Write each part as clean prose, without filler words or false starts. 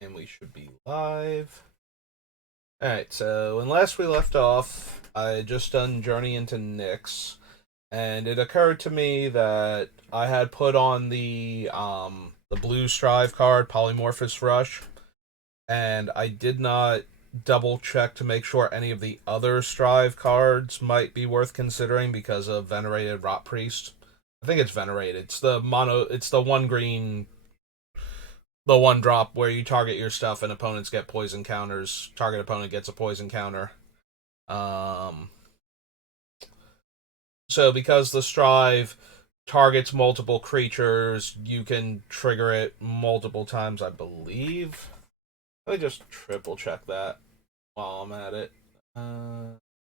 And we should be live. Alright, so when last we left off, I had just done Journey into Nyx, and it occurred to me that I had put on the blue strive card, Polymorphous Rush, and I did not double check to make sure any of the other strive cards might be worth considering because of Venerated Rot Priest. I think it's Venerated. It's the one green, the one drop where you target your stuff and opponents get poison counters. Target opponent gets a poison counter. Um, so because the strive targets multiple creatures, you can trigger it multiple times, I believe. Let me just triple check that while I'm at it.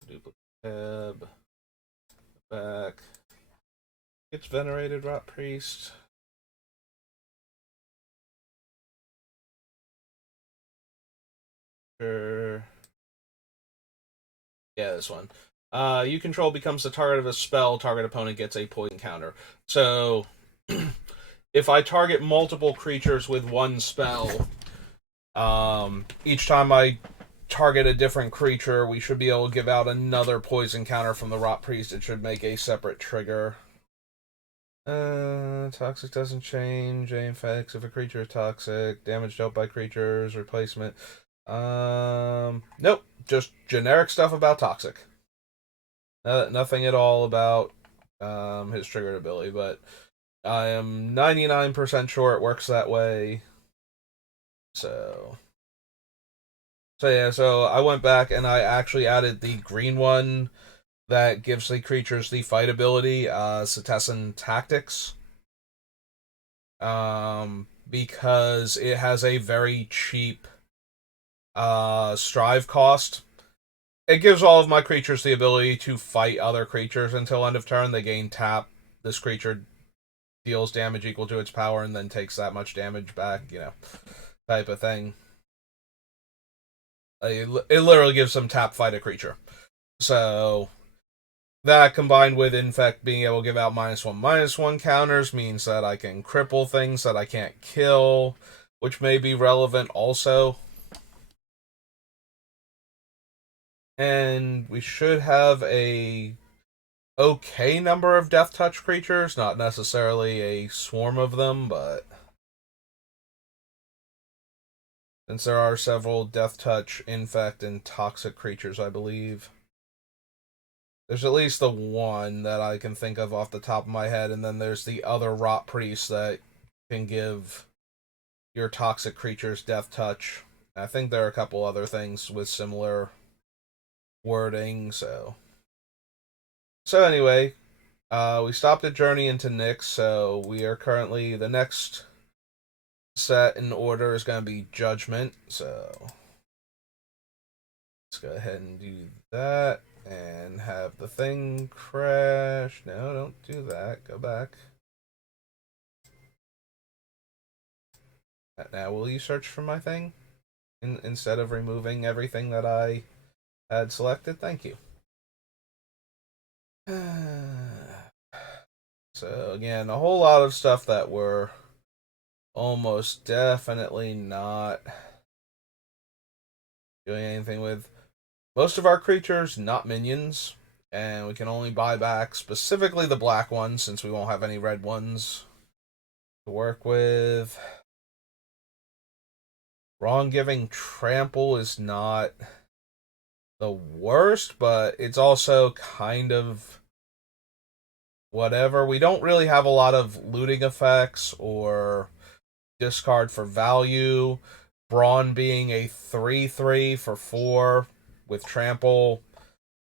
Duplicate tab. Back. It's Venerated Rot Priest. Sure. Yeah, this one. You control becomes the target of a spell. Target opponent gets a poison counter. So, if I target multiple creatures with one spell, each time I target a different creature, we should be able to give out another poison counter from the Rot Priest. It should make a separate trigger. Toxic doesn't change. Any effects if a creature is toxic. Damage dealt by creatures. Replacement. Nope. Just generic stuff about toxic. Nothing at all about his triggered ability, but I am 99% sure it works that way. So yeah, so I went back and I actually added the green one that gives the creatures the fight ability, Citizen Tactics. Because it has a very cheap strive cost. It gives all of my creatures the ability to fight other creatures until end of turn. They gain tap. This creature deals damage equal to its power and then takes that much damage back, type of thing. It literally gives them tap fight a creature. So that combined with Infect being able to give out -1/-1 counters means that I can cripple things that I can't kill, which may be relevant also. And we should have a okay number of Death Touch creatures, not necessarily a swarm of them, but since there are several Death Touch, Infect, and Toxic creatures, I believe. There's at least the one that I can think of off the top of my head, and then there's the other Rot Priest that can give your toxic creatures Death Touch. I think there are a couple other things with similar wording, so. So anyway, we stopped at Journey into Nyx, so we are currently, the next set in order is going to be Judgment, so let's go ahead and do that and have the thing crash. No, don't do that. Go back. Now, will you search for my thing instead of removing everything that I had selected? Thank you. So, again, a whole lot of stuff that we're almost definitely not doing anything with. Most of our creatures, not minions, and we can only buy back specifically the black ones since we won't have any red ones to work with. Wrong Giving Trample is not the worst, but it's also kind of whatever. We don't really have a lot of looting effects or discard for value. Brawn being a 3/3 for 4 with trample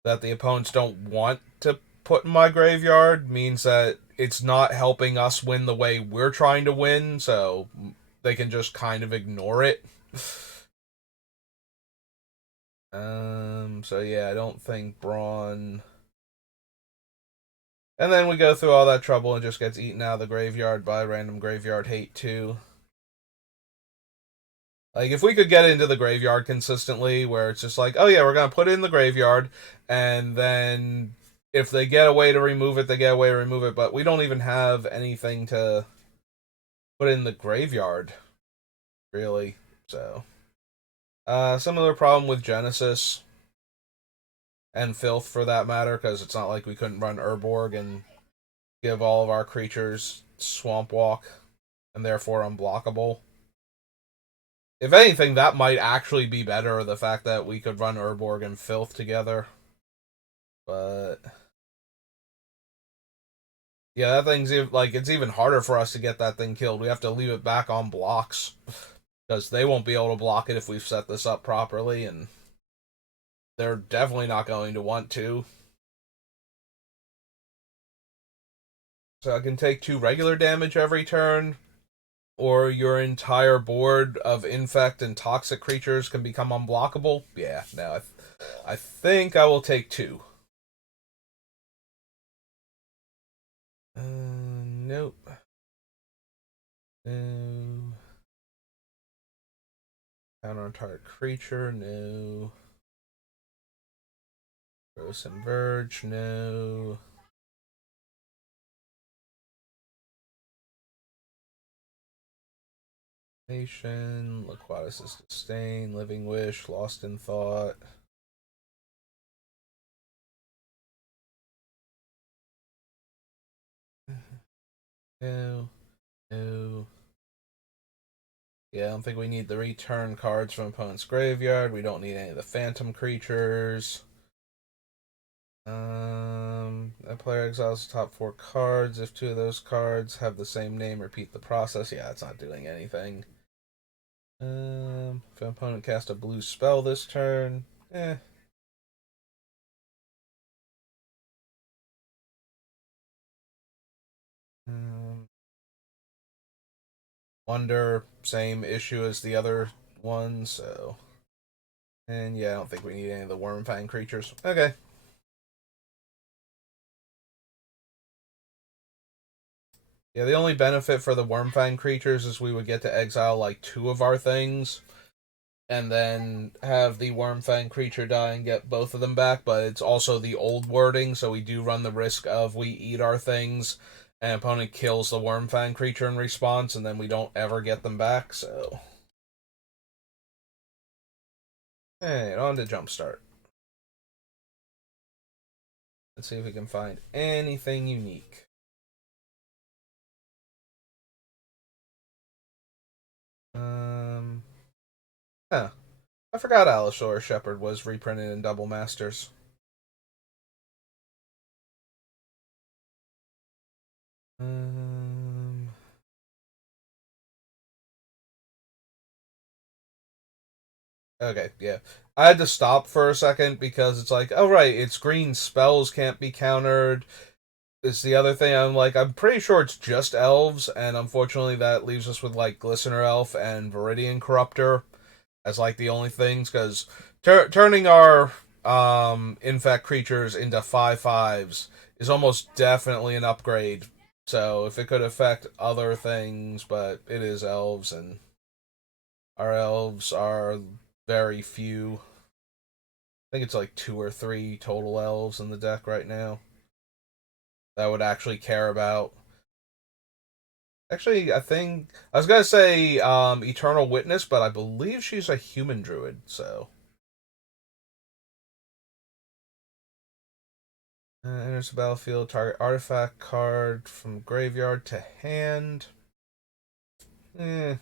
that the opponents don't want to put in my graveyard means that it's not helping us win the way we're trying to win, so they can just kind of ignore it. So yeah, I don't think Brawn. And then we go through all that trouble and just gets eaten out of the graveyard by random graveyard hate too. Like, if we could get into the graveyard consistently, where it's just like, oh yeah, we're gonna put it in the graveyard, and then if they get a way to remove it, they get a way to remove it, but we don't even have anything to put in the graveyard, really. So, similar problem with Genesis and Filth for that matter, because it's not like we couldn't run Urborg and give all of our creatures Swamp Walk and therefore unblockable. If anything, that might actually be better, the fact that we could run Urborg and Filth together. But yeah, that thing's like, it's even harder for us to get that thing killed. We have to leave it back on blocks because they won't be able to block it if we've set this up properly, and they're definitely not going to want to. So I can take 2 regular damage every turn, or your entire board of infect and toxic creatures can become unblockable. Yeah, no, I think I will take 2. Nope. No. Counter on target creature, no. Gross and Verge, no. Nation, Laquatus' Disdain, Living Wish, Lost in Thought. No. No. Yeah, I don't think we need the return cards from opponent's graveyard. We don't need any of the phantom creatures. A player exiles the top 4 cards. If 2 of those cards have the same name, repeat the process. Yeah, it's not doing anything. If an opponent casts a blue spell this turn, eh. Um, Wonder, same issue as the other one, so. And yeah, I don't think we need any of the Wormfang creatures. Okay. Yeah, the only benefit for the Wormfang creatures is we would get to exile like 2 of our things, and then have the Wormfang creature die and get both of them back, but it's also the old wording, so we do run the risk of we eat our things, and opponent kills the Wormfang creature in response, and then we don't ever get them back, so. Alright, on to Jumpstart. Let's see if we can find anything unique. Um, huh. I forgot Allosaur Shepherd was reprinted in Double Masters. Um, okay, yeah. I had to stop for a second because it's like, oh right, it's green, spells can't be countered. It's the other thing. I'm like, I'm pretty sure it's just elves, and unfortunately that leaves us with like Glistener Elf and Viridian Corruptor as like the only things, because turning our infect creatures into 5/5s is almost definitely an upgrade. So if it could affect other things, but it is elves, and our elves are very few. I think it's like 2 or 3 total elves in the deck right now that would actually care about. Actually, I think I was gonna say Eternal Witness, but I believe she's a human druid, so. Enters the battlefield, target artifact card from graveyard to hand. Eh.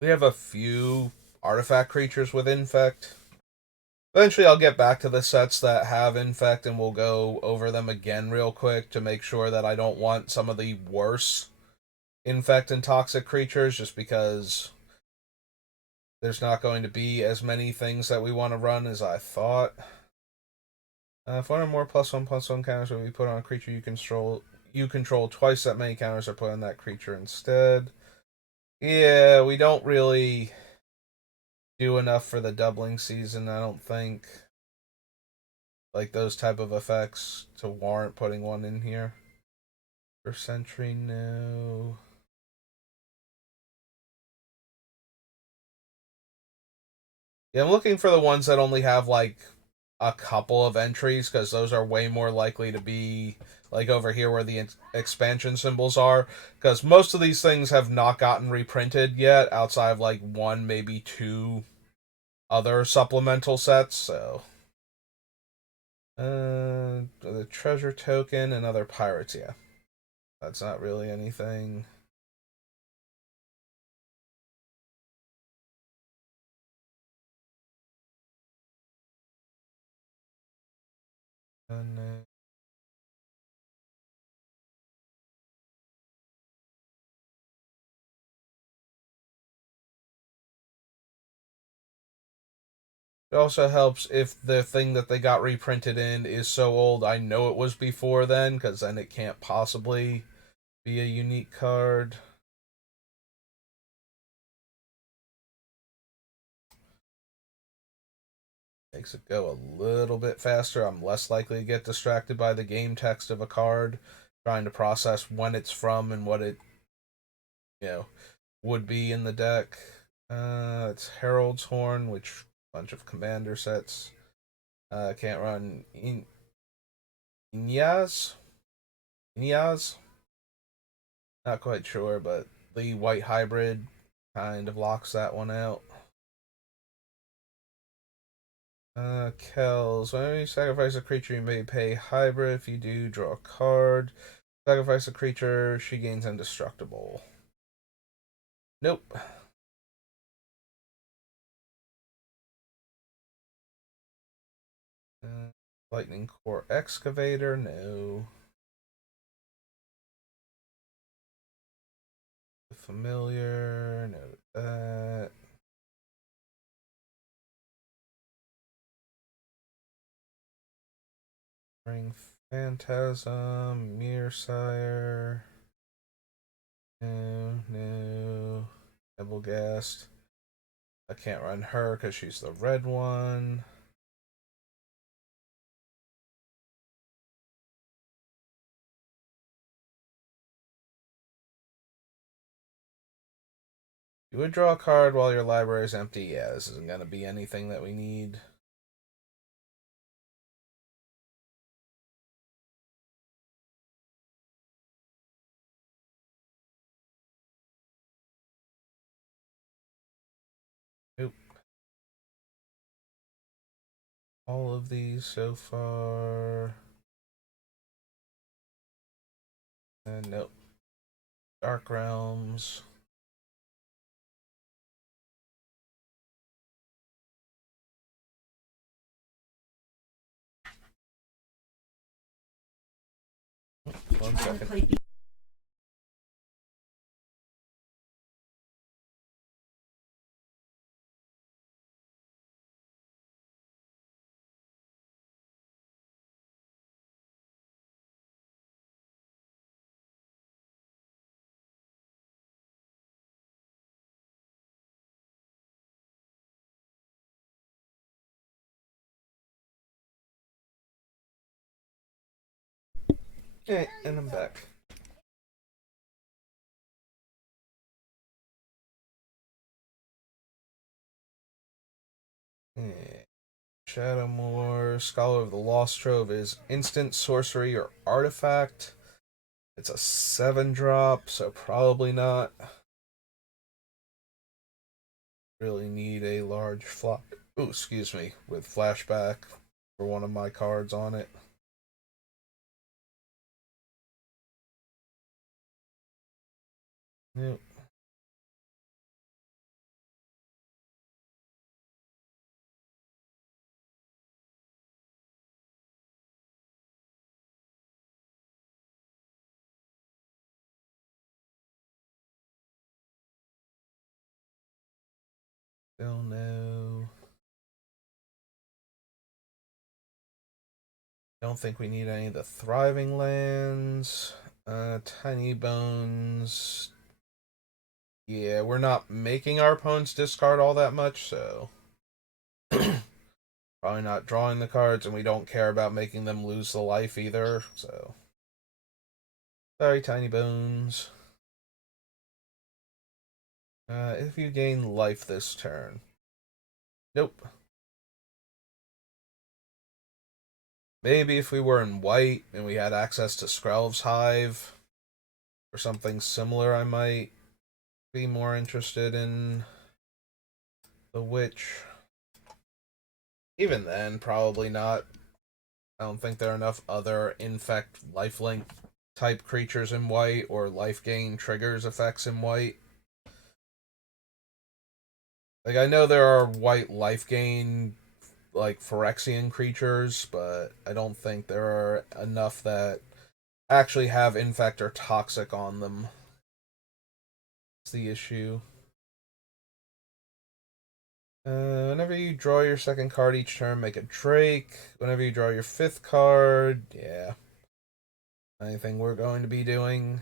We have a few artifact creatures with infect. Eventually, I'll get back to the sets that have infect, and we'll go over them again real quick to make sure that I don't want some of the worse infect and toxic creatures, just because there's not going to be as many things that we want to run as I thought. If 1 or more +1/+1 counters will be put on a creature you control twice that many counters are put on that creature instead. Yeah, we don't really do enough for the doubling season, I don't think. Like those type of effects to warrant putting one in here. For Sentry, no. Yeah, I'm looking for the ones that only have like a couple of entries because those are way more likely to be like over here where the expansion symbols are, because most of these things have not gotten reprinted yet outside of like one, maybe two other supplemental sets. So the treasure token and other pirates, yeah, that's not really anything. And it also helps if the thing that they got reprinted in is so old I know it was before then, because then it can't possibly be a unique card. Makes it go a little bit faster. I'm less likely to get distracted by the game text of a card, trying to process when it's from and what it, you know, would be in the deck. It's Herald's Horn, which bunch of commander sets. Can't run Inyaz. Inyaz. Not quite sure, but the white hybrid kind of locks that one out. Kells. Whenever you sacrifice a creature, you may pay hybrid. If you do, draw a card. Sacrifice a creature, she gains indestructible. Nope. Uh, Lightning Core Excavator, no. Familiar, no that. Ring Phantasm, Mearsire. No, no. Nebelgast. I can't run her because she's the red one. You would draw a card while your library is empty. Yeah, this isn't going to be anything that we need. Nope. All of these so far. And nope. Dark Realms. One second. Okay, and I'm back. Yeah. Shadowmoor, Scholar of the Lost Trove is instant sorcery or artifact. It's a 7-drop, so probably not. Really need a large flop. Ooh, excuse me, with flashback for one of my cards on it. Yep. Still no. Don't think we need any of the thriving lands. Tiny Bones. Yeah, we're not making our opponents discard all that much, so probably not drawing the cards, and we don't care about making them lose the life either, so. Sorry, Tiny Bones. If you gain life this turn. Nope. Maybe if we were in white and we had access to Skrelv's Hive or something similar, I might be more interested in the Witch. Even then, probably not. I don't think there are enough other infect lifelink type creatures in white or life gain triggers effects in white. Like, I know there are white life gain like Phyrexian creatures, but I don't think there are enough that actually have infect or toxic on them. That's the issue. Whenever you draw your second card each turn, make a Drake. Whenever you draw your fifth card, yeah. Anything we're going to be doing.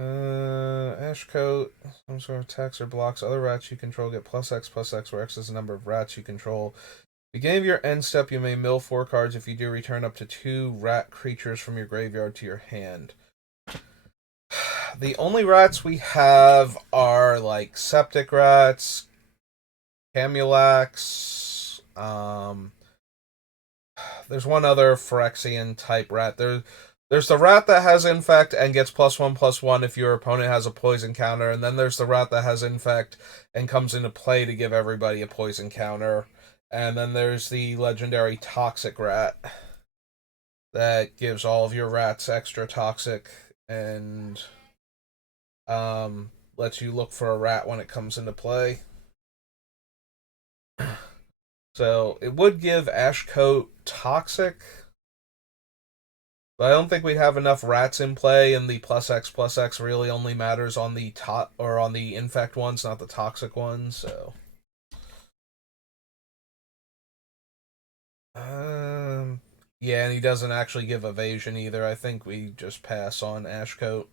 Ashcoat. Some sort of attacks or blocks other rats you control get +X/+X, where X is the number of rats you control. Beginning of your end step, you may mill 4 cards. If you do, return up to 2 rat creatures from your graveyard to your hand. The only rats we have are like septic rats, Camulax. There's one other Phyrexian type rat. There's the rat that has infect and gets +1/+1 if your opponent has a poison counter, and then there's the rat that has infect and comes into play to give everybody a poison counter. And then there's the legendary toxic rat that gives all of your rats extra toxic and lets you look for a rat when it comes into play. So it would give Ashcoat toxic, but I don't think we'd have enough rats in play, and the +X/+X really only matters on the top or on the infect ones, not the toxic ones. So, yeah, and he doesn't actually give evasion either. I think we just pass on Ashcoat.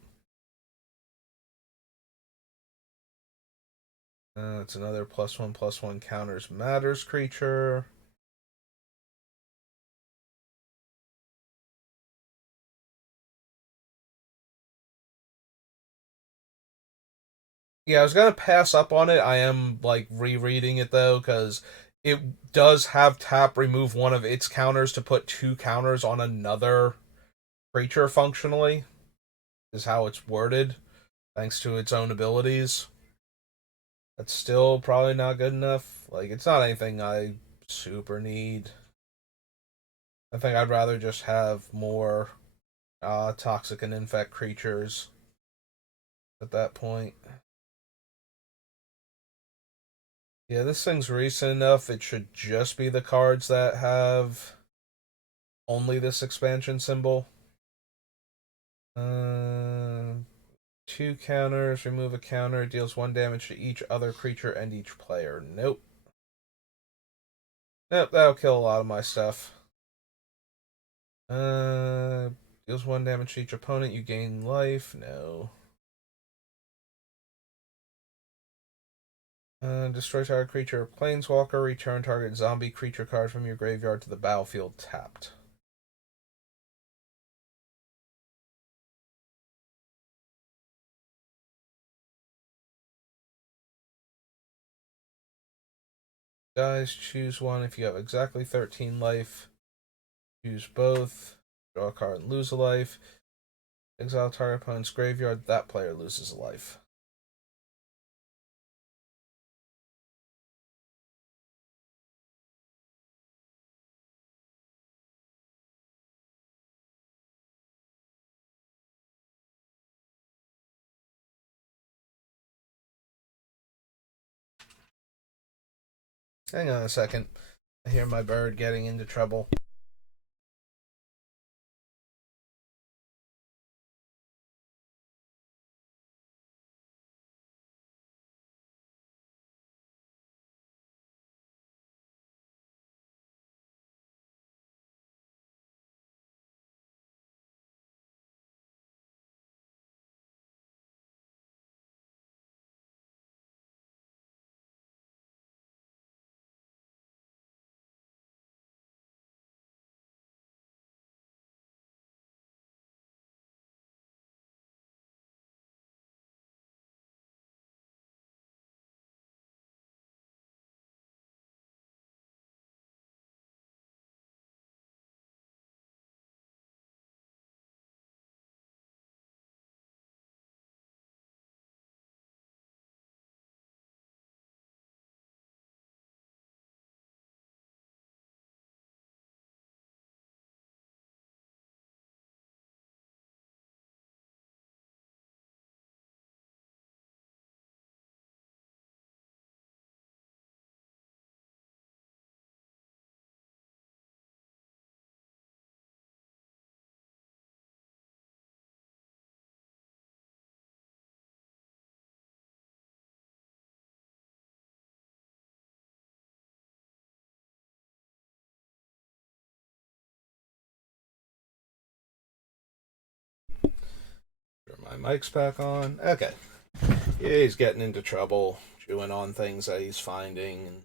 It's another +1/+1 counters matters creature. Yeah, I was gonna pass up on it. I am like rereading it though because it does have tap remove one of its counters to put 2 counters on another creature functionally. Is how it's worded, thanks to its own abilities. That's still probably not good enough. Like it's not anything I super need. I think I'd rather just have more toxic and infect creatures at that point. Yeah, this thing's recent enough. It should just be the cards that have only this expansion symbol. Uh, 2 counters, remove a counter, deals 1 damage to each other creature and each player. Nope. Nope, that'll kill a lot of my stuff. Uh, deals 1 damage to each opponent, you gain life. No. Destroy target creature, planeswalker, return target zombie creature card from your graveyard to the battlefield tapped. Guys, choose one. If you have exactly 13 life, choose both. Draw a card and lose a life. Exile target opponent's graveyard, that player loses a life. Hang on a second. I hear my bird getting into trouble. My mic's back on. Okay. Yeah, he's getting into trouble, chewing on things that he's finding.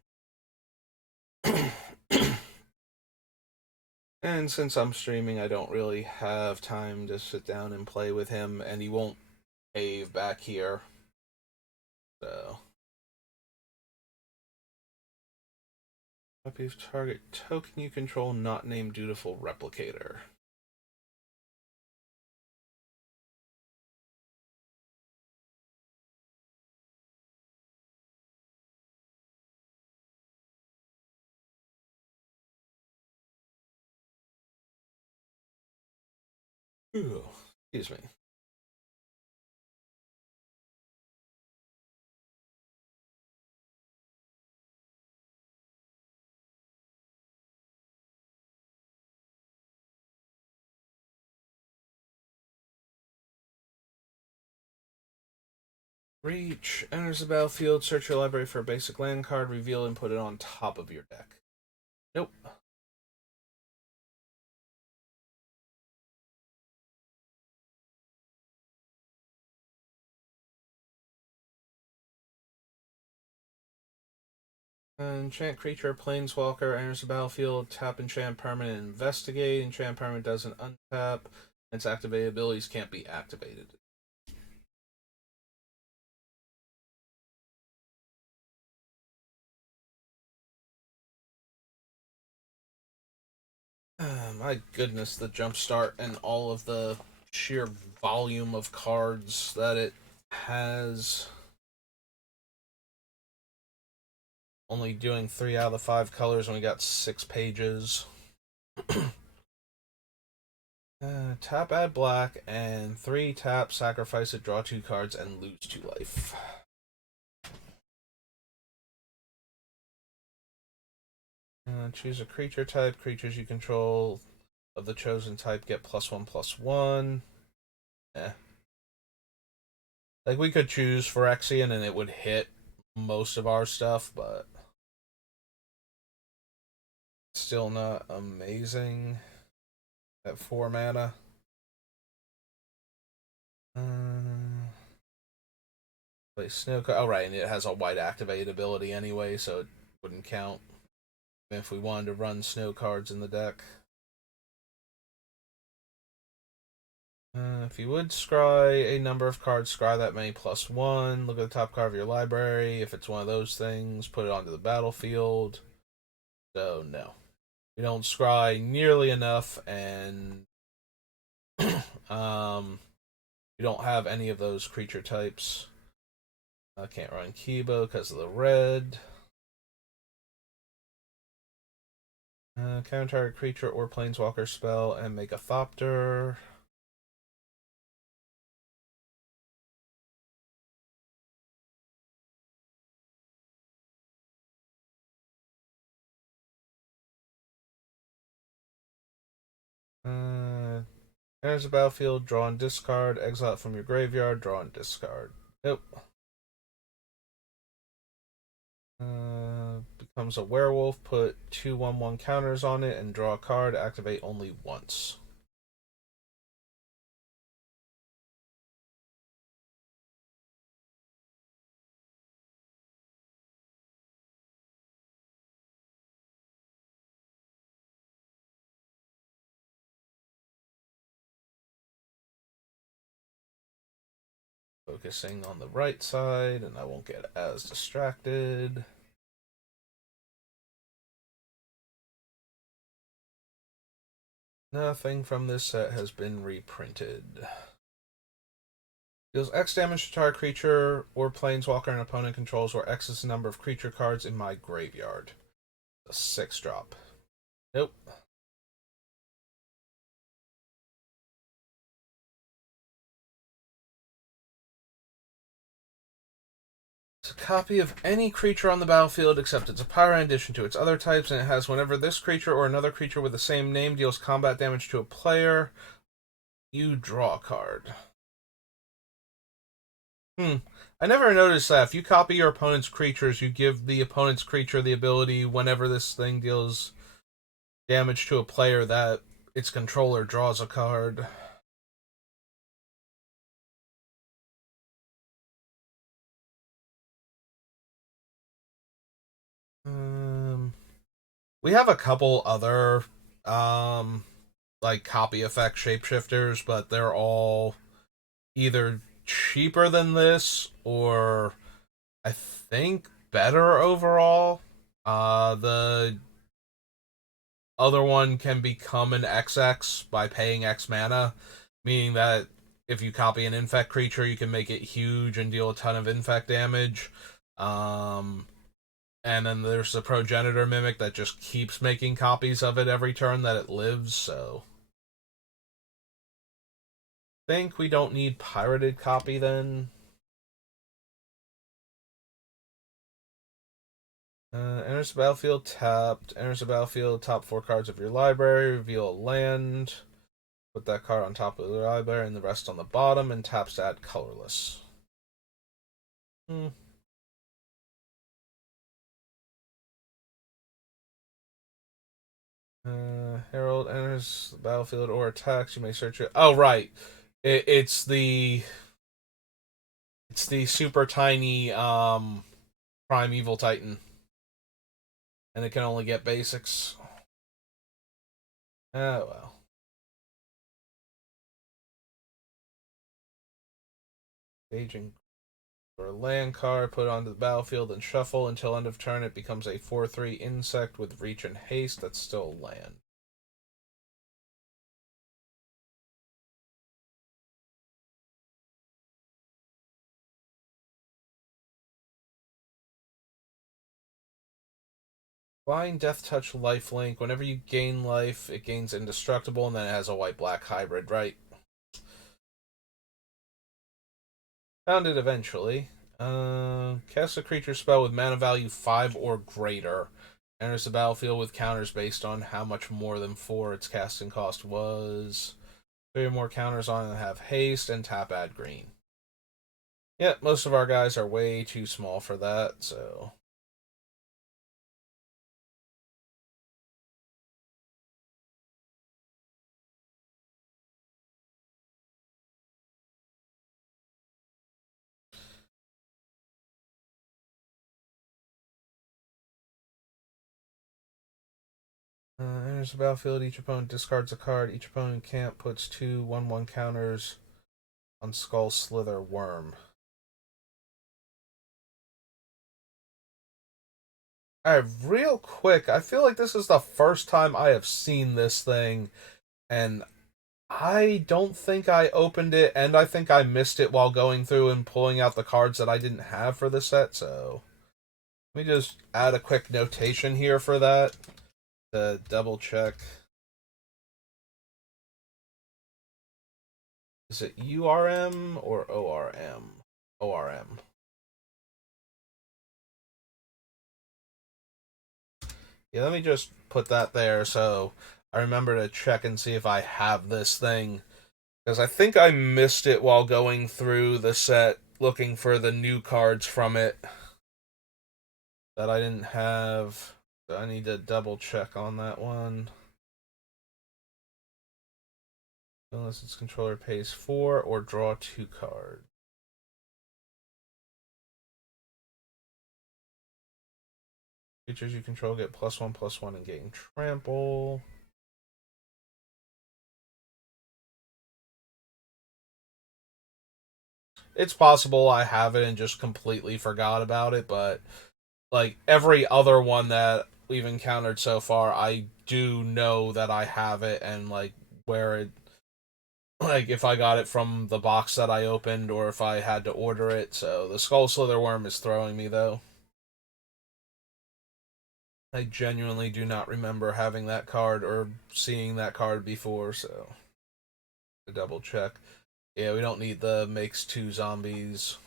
And since I'm streaming, I don't really have time to sit down and play with him, and he won't behave back here. So. Copy of target token you control not named dutiful replicator. Ooh, excuse me. Reach, enters the battlefield, search your library for a basic land card, reveal and put it on top of your deck. Nope. Enchant creature, planeswalker, enters the battlefield, tap enchant permanent, investigate. Enchant permanent doesn't untap. Its activated abilities can't be activated. My goodness, the jumpstart and all of the sheer volume of cards that it has. Only doing 3 out of the 5 colors when we got 6 pages. Tap, add black, and 3 tap, sacrifice it, draw 2 cards, and lose 2 life. Choose a creature type. Creatures you control of the chosen type get +1/+1. Eh. Like, we could choose Phyrexian and it would hit most of our stuff, but still not amazing at 4 mana. Play Snow. Oh, right, and it has a white activate ability anyway, so it wouldn't count if we wanted to run snow cards in the deck. If you would scry a number of cards, scry that many +1. Look at the top card of your library. If it's one of those things, put it onto the battlefield. So, no. We don't scry nearly enough, and we don't have any of those creature types. I can't run Kibo because of the red. Counter target creature or planeswalker spell and make a Thopter. Enters the battlefield, draw and discard, exile it from your graveyard, draw and discard. Nope. Becomes a werewolf, put 2/1/1 counters on it, and draw a card, activate only once. Focusing on the right side, and I won't get as distracted. Nothing from this set has been reprinted. Deals X damage to target creature or planeswalker an opponent controls, where X is the number of creature cards in my graveyard. A 6-drop. Nope. It's a copy of any creature on the battlefield except it's a power in addition to its other types, and it has whenever this creature or another creature with the same name deals combat damage to a player, you draw a card. I never noticed that. If you copy your opponent's creatures, you give the opponent's creature the ability whenever this thing deals damage to a player that its controller draws a card. We have a couple other um like copy effect shapeshifters, but they're all either cheaper than this or I think better overall. The other one can become an XX by paying X mana, meaning that if you copy an infect creature, you can make it huge and deal a ton of infect damage. Um, and then there's the progenitor mimic that just keeps making copies of it every turn that it lives. So think we don't need pirated copy then. Enters the battlefield tapped. Enters the battlefield, top four cards of your library. Reveal a land. Put that card on top of the library and the rest on the bottom, and taps to add colorless. Hmm. Herald enters the battlefield or attacks. You may search it. Oh, right. It's the super tiny primeval titan, and it can only get basics. Oh well. Aging for a land card, put it onto the battlefield and shuffle until end of turn. It becomes a 4/3 insect with reach and haste. That's still land. Blind Death Touch Lifelink. Whenever you gain life, it gains indestructible, and then it has a white black hybrid, right? Found it eventually. Cast a creature spell with mana value 5 or greater. Enters the battlefield with counters based on how much more than 4 its casting cost was. 3 or more counters on it have haste, and tap add green. Yeah, most of our guys are way too small for that, so. Enters the battlefield, each opponent discards a card. Each opponent can't puts 2/1/1 counters on Skull Slither Worm. Alright, real quick, I feel like this is the first time I have seen this thing, and I don't think I opened it, and I think I missed it while going through and pulling out the cards that I didn't have for the set, so let me just add a quick notation here for that to double check. Is it URM or ORM? ORM. Yeah, let me just put that there so I remember to check and see if I have this thing. Because I think I missed it while going through the set looking for the new cards from it that I didn't have. So I need to double check on that one. Unless its controller pays 4 or draw 2 cards. Creatures you control get +1/+1 and gain trample. It's possible I have it and just completely forgot about it, but like every other one that we've encountered so far, I do know that I have it and like where it, like if I got it from the box that I opened or if I had to order it. So the Skull Slither Worm is throwing me though. I genuinely do not remember having that card or seeing that card before, so to double check. Yeah, we don't need the makes 2 zombies.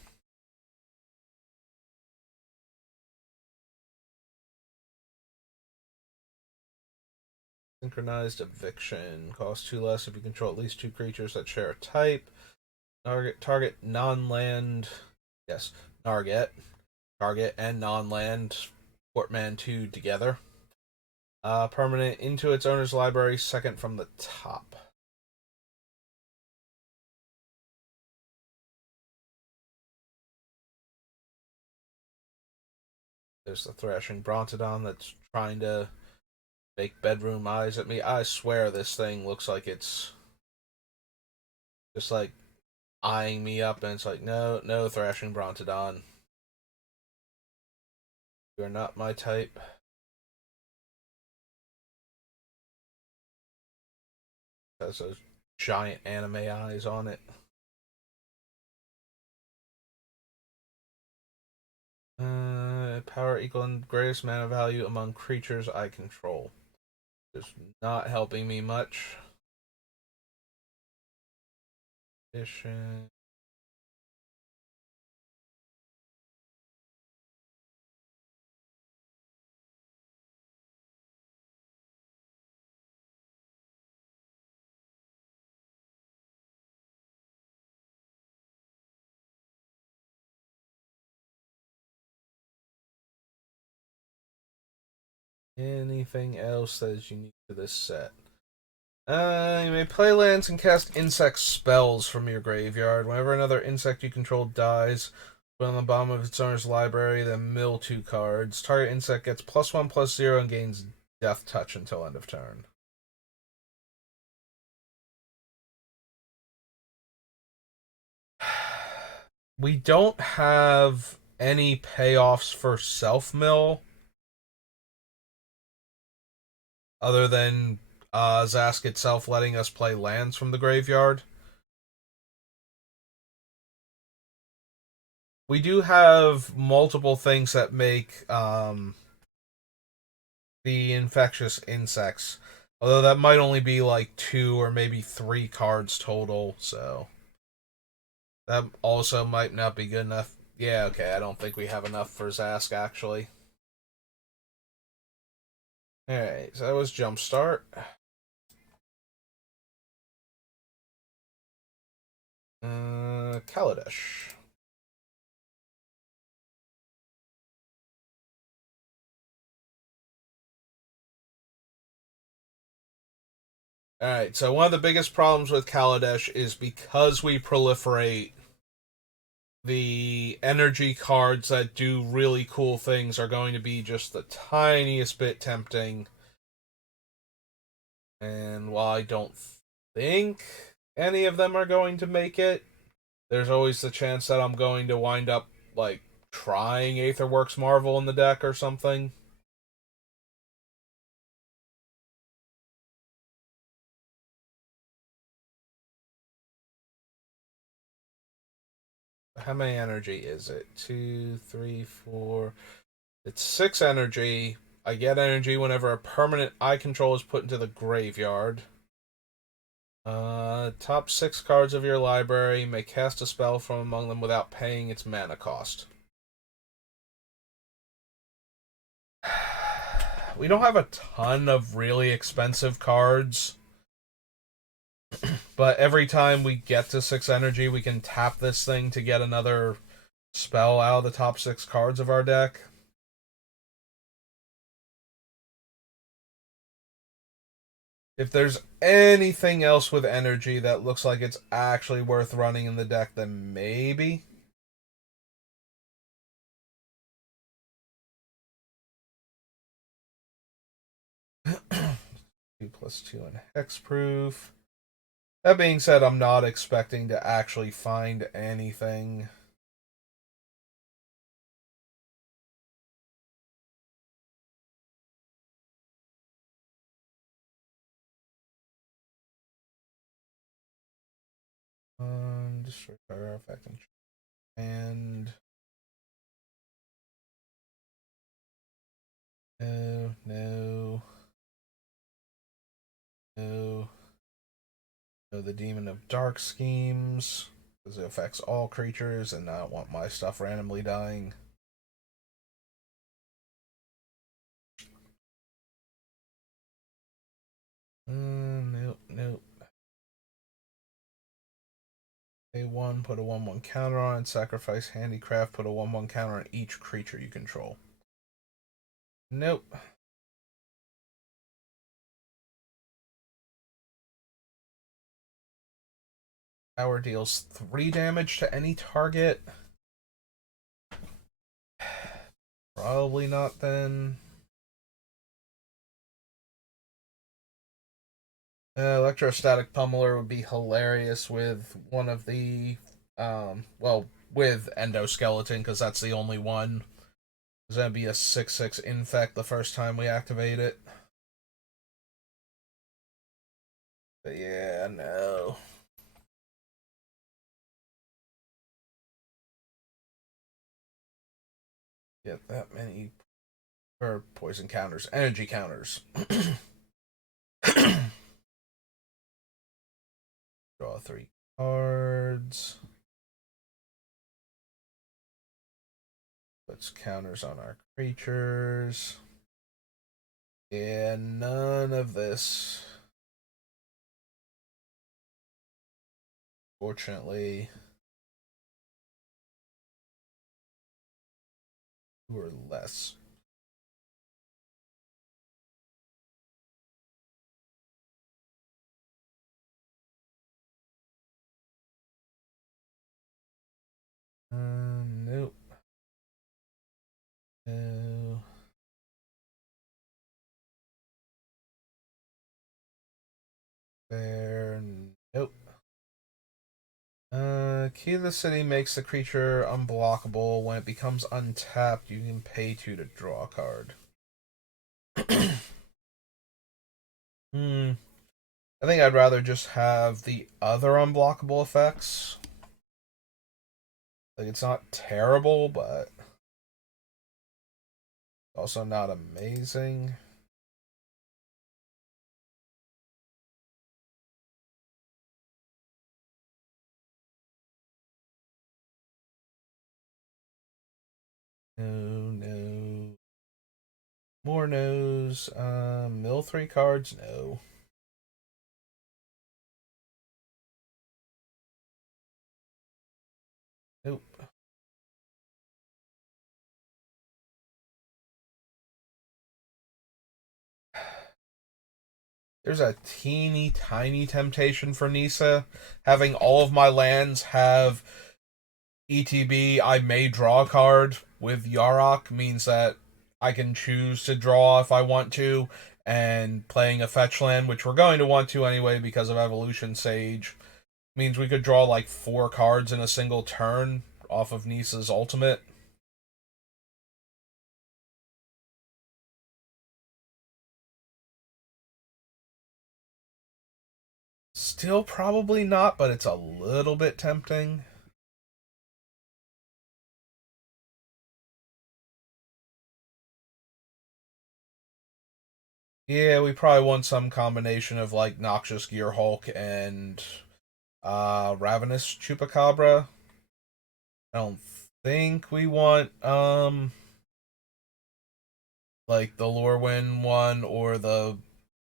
Synchronized Eviction. Costs 2 less if you control at least 2 creatures that share a type. Target non-land. Yes, Narget. Target and non-land portmanteau together. Permanent into its owner's library, second from the top. There's the Thrashing Brontodon that's trying to Make bedroom eyes at me. I swear this thing looks like it's just like eyeing me up, and it's like, no, no, Thrashing Brontodon. You're not my type. Has those giant anime eyes on it. Power equal greatest mana value among creatures I control. Just not helping me much. Addition. Anything else that is unique to this set? You may play lands and cast insect spells from your graveyard. Whenever another insect you control dies, put on the bottom of its owner's library, then mill 2 cards. Target insect gets +1/+0 and gains Death Touch until end of turn. We don't have any payoffs for self mill other than Zask itself letting us play lands from the graveyard. We do have multiple things that make the infectious insects, although that might only be like 2 or maybe 3 cards total, so that also might not be good enough. Yeah, okay, I don't think we have enough for Zask actually. Alright, so that was Jumpstart. Kaladesh. Alright, so one of the biggest problems with Kaladesh is because we proliferate, the energy cards that do really cool things are going to be just the tiniest bit tempting. And while I don't think any of them are going to make it, there's always the chance that I'm going to wind up, like, trying Aetherworks Marvel in the deck or something. How many energy is it? 2, 3, 4. It's 6 energy. I get energy whenever a permanent I control is put into the graveyard. Top 6 cards of your library may cast a spell from among them without paying its mana cost. We don't have a ton of really expensive cards, but every time we get to 6 energy, we can tap this thing to get another spell out of the top 6 cards of our deck. If there's anything else with energy that looks like it's actually worth running in the deck, then maybe. 2+2 and hexproof. That being said, I'm not expecting to actually find anything. Destroy fire effect and no, no, no, no. The Demon of Dark Schemes, because it affects all creatures, and I don't want my stuff randomly dying. Nope, nope. A1, put a 1/1 counter on it. Sacrifice Handicraft, put a 1/1 counter on each creature you control. Nope. Power deals 3 damage to any target. Probably not then. Electrostatic Pummeler would be hilarious with one of the, well, with Endoskeleton, because that's the only one. It's going to be a 6/6 infect the first time we activate it. But yeah, no. Get that many or poison counters, energy counters. Draw 3 cards. Puts counters on our creatures. Yeah, none of this. Fortunately, 2 or less. Nope. No. There. Nope. Key of the City makes the creature unblockable. When it becomes untapped, you can pay 2 to draw a card. Hmm. I think I'd rather just have the other unblockable effects. Like, it's not terrible, but also not amazing. No, no. More no's. Mill 3 cards? No. Nope. There's a teeny tiny temptation for Nisa. Having all of my lands have ETB, I may draw a card with Yarok means that I can choose to draw if I want to, and playing a fetch land, which we're going to want to anyway because of Evolution Sage, means we could draw like 4 cards in a single turn off of Nisa's ultimate. Still probably not, but it's a little bit tempting. Yeah, we probably want some combination of like Noxious Gear Hulk and Ravenous Chupacabra. I don't think we want like the Lorwyn one or the,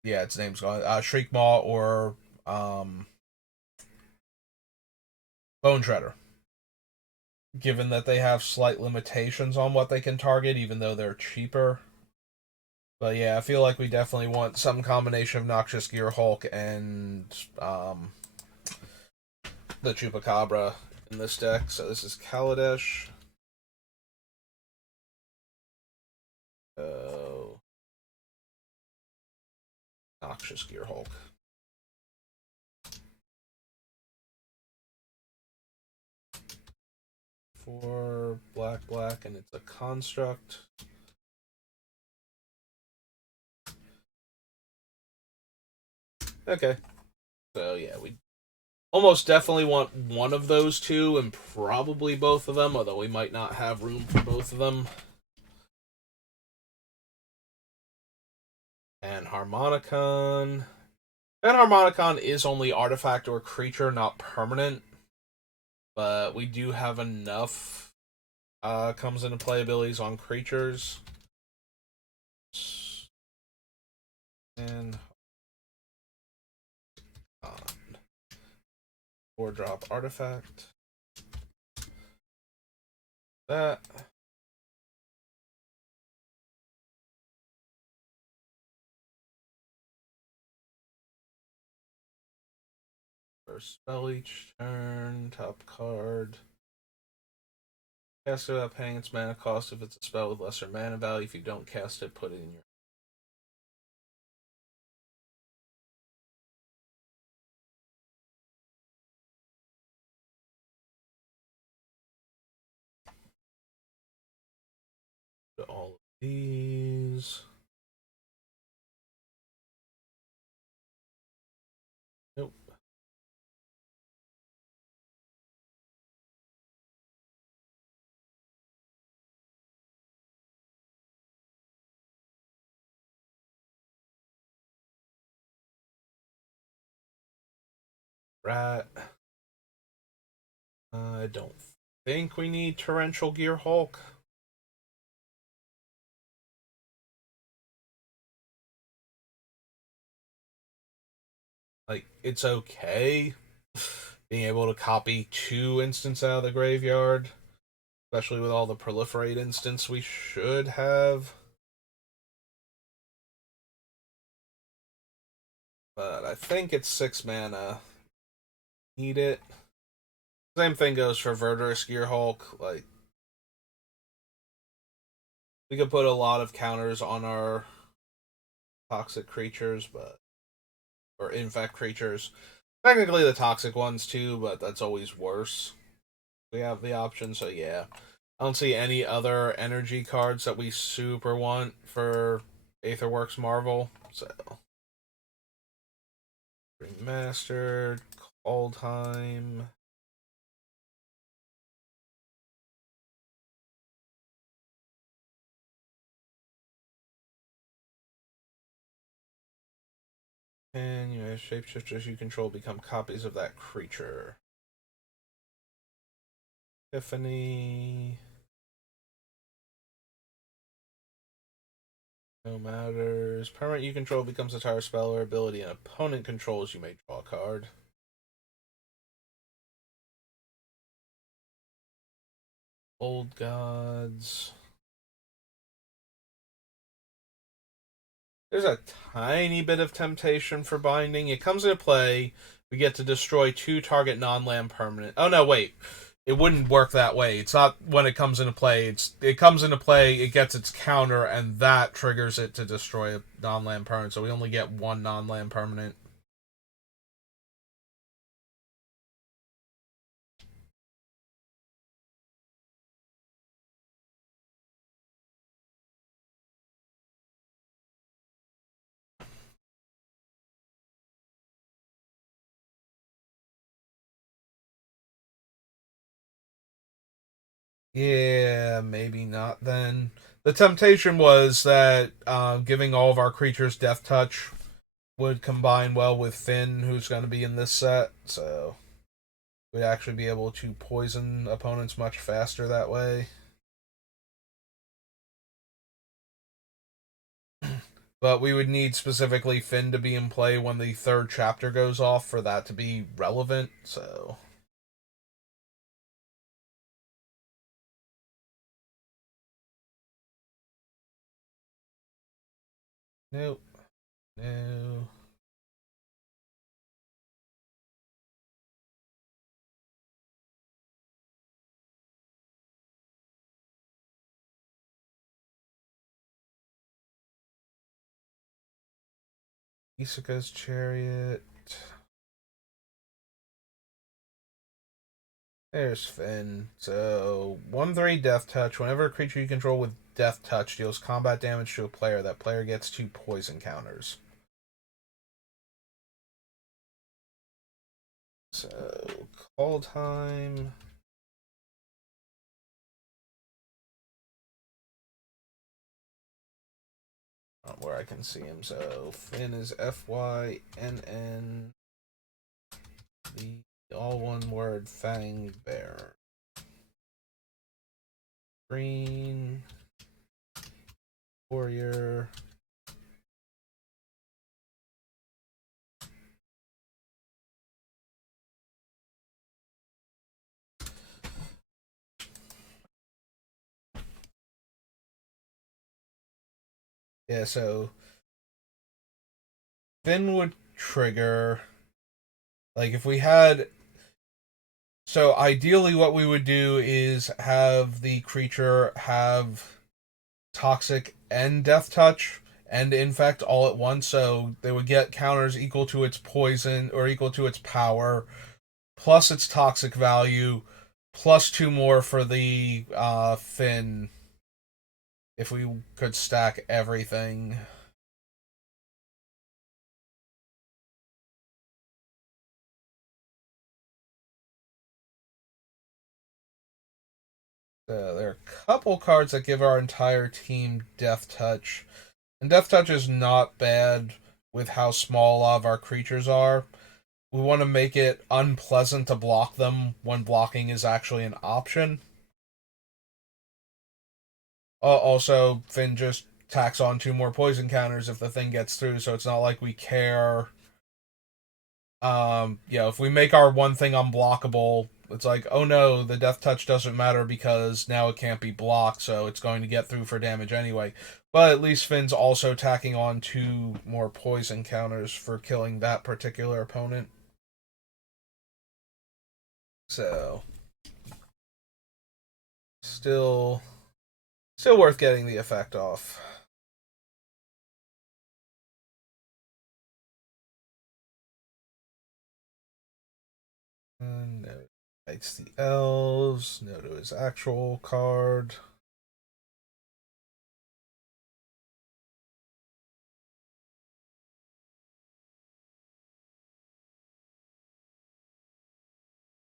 yeah, its name's gone, Shriekmaw or um Bone Shredder. Given that they have slight limitations on what they can target, even though they're cheaper. But yeah, I feel like we definitely want some combination of Noxious Gear Hulk and the Chupacabra in this deck. So this is Kaladesh. Oh, Noxious Gear Hulk. 4 black, and it's a construct. Okay. So yeah, we almost definitely want one of those two and probably both of them, although we might not have room for both of them. And Harmonicon. And Harmonicon is only artifact or creature, not permanent. But we do have enough comes into play abilities on creatures. And 4-drop artifact. That. First spell each turn. Top card. Cast it without paying its mana cost if it's a spell with lesser mana value. If you don't cast it, put it in your. These. Nope. Right. I don't think we need Torrential Gear Hulk. Like, it's okay being able to copy 2 instants out of the graveyard, especially with all the proliferate instants we should have. But I think it's 6 mana. Need it. Same thing goes for Verdurous Gear Hulk. Like, we could put a lot of counters on our toxic creatures, but or infect creatures. Technically the toxic ones too, but that's always worse. We have the option, so yeah. I don't see any other energy cards that we super want for Aetherworks Marvel. So Remastered, Call Time. And you have shapeshifters you control become copies of that creature. Tiffany. No matters. Permanent you control becomes a entire spell or ability an opponent controls, you may draw a card. Old Gods. There's a tiny bit of temptation for binding. It comes into play. We get to destroy 2 target non-land permanent. Oh no, wait. It wouldn't work that way. It's not when it comes into play. It comes into play, it gets its counter, and that triggers it to destroy a non-land permanent. So we only get 1 non-land permanent. Yeah, maybe not then. The temptation was that giving all of our creatures Death Touch would combine well with Finn, who's going to be in this set, so we'd actually be able to poison opponents much faster that way. But we would need specifically Finn to be in play when the 3rd chapter goes off for that to be relevant, so. Nope. No. Isaka's Chariot. There's Finn. So, 1/3 Death Touch. Whenever a creature you control with Death Touch deals combat damage to a player, that player gets 2 poison counters. So, Call Time. Where I can see him. So, Finn is FYNN. The all one word Fang Bear. Green. Warrior. Yeah, so Finn would trigger. Like, if we had. So, ideally, what we would do is have the creature have Toxic and Death Touch and Infect all at once. So, they would get counters equal to its poison or equal to its power, plus its toxic value, plus 2 more for the Finn if we could stack everything. There are a couple cards that give our entire team Death Touch. And Death Touch is not bad with how small a lot of our creatures are. We want to make it unpleasant to block them when blocking is actually an option. Also, Finn just tacks on two more poison counters if the thing gets through, so it's not like we care. If we make our one thing unblockable, it's like, oh no, the death touch doesn't matter because now it can't be blocked, so it's going to get through for damage anyway. But at least Finn's also tacking on two more poison counters for killing that particular opponent. So still still worth getting the effect off. And no, Knights the Elves, no to his actual card.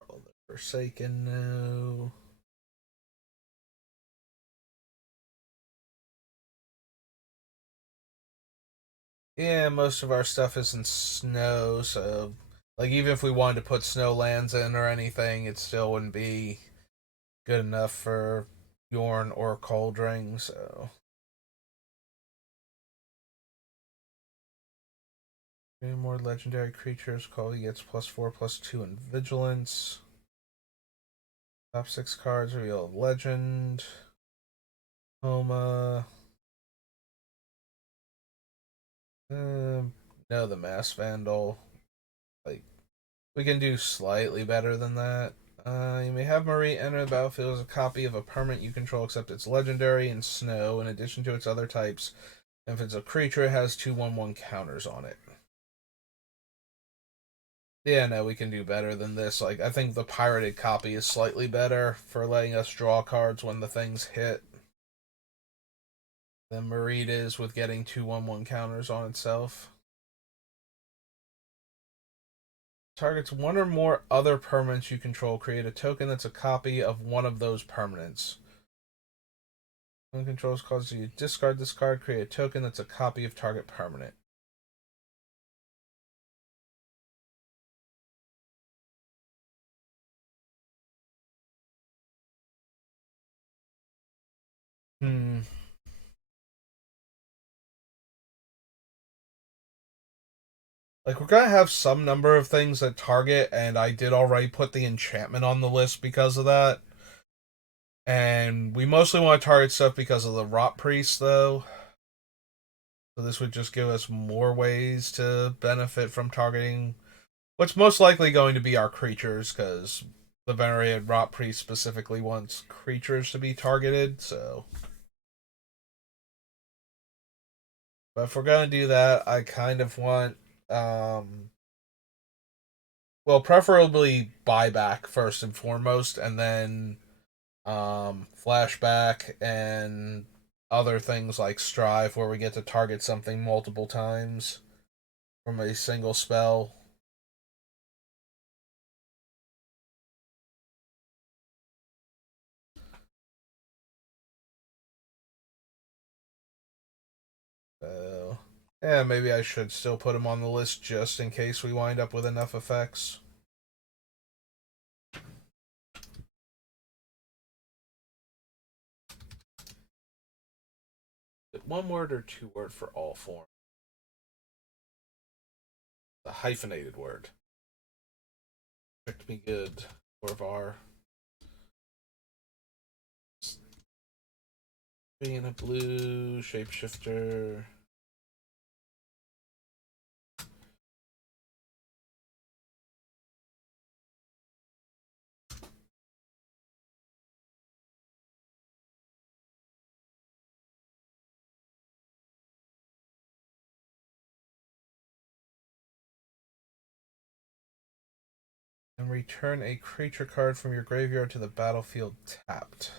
The Forsaken, no. Yeah, most of our stuff is in snow, so like even if we wanted to put snow lands in or anything, it still wouldn't be good enough for Yorn or Coldring, so any more legendary creatures, call he gets +4/+2 in vigilance. Top six cards reveal legend. Homa. No, the Mass Vandal. Like, we can do slightly better than that. You may have Marie enter the battlefield as a copy of a permanent you control, except it's legendary and snow, in addition to its other types. And if it's a creature, it has 2/1/1 counters on it. Yeah, no, we can do better than this. Like, I think the pirated copy is slightly better for letting us draw cards when the things hit than Marie is with getting 2/1/1 counters on itself. Targets one or more other permanents you control. Create a token that's a copy of one of those permanents. When controls causes you to discard this card, create a token that's a copy of target permanent. Hmm. Like, we're gonna have some number of things that target, and I did already put the enchantment on the list because of that. And we mostly want to target stuff because of the Rot Priest, though. So this would just give us more ways to benefit from targeting what's most likely going to be our creatures, because the Venerated Rot Priest specifically wants creatures to be targeted, so. But if we're gonna do that, I kind of want, um, well, preferably buyback first and foremost, and then flashback and other things like strive, where we get to target something multiple times from a single spell. So yeah, maybe I should still put him on the list just in case we wind up with enough effects. One word or two word for all form? The hyphenated word. Tricked me good, Orvar. Being a blue shapeshifter. And return a creature card from your graveyard to the battlefield tapped.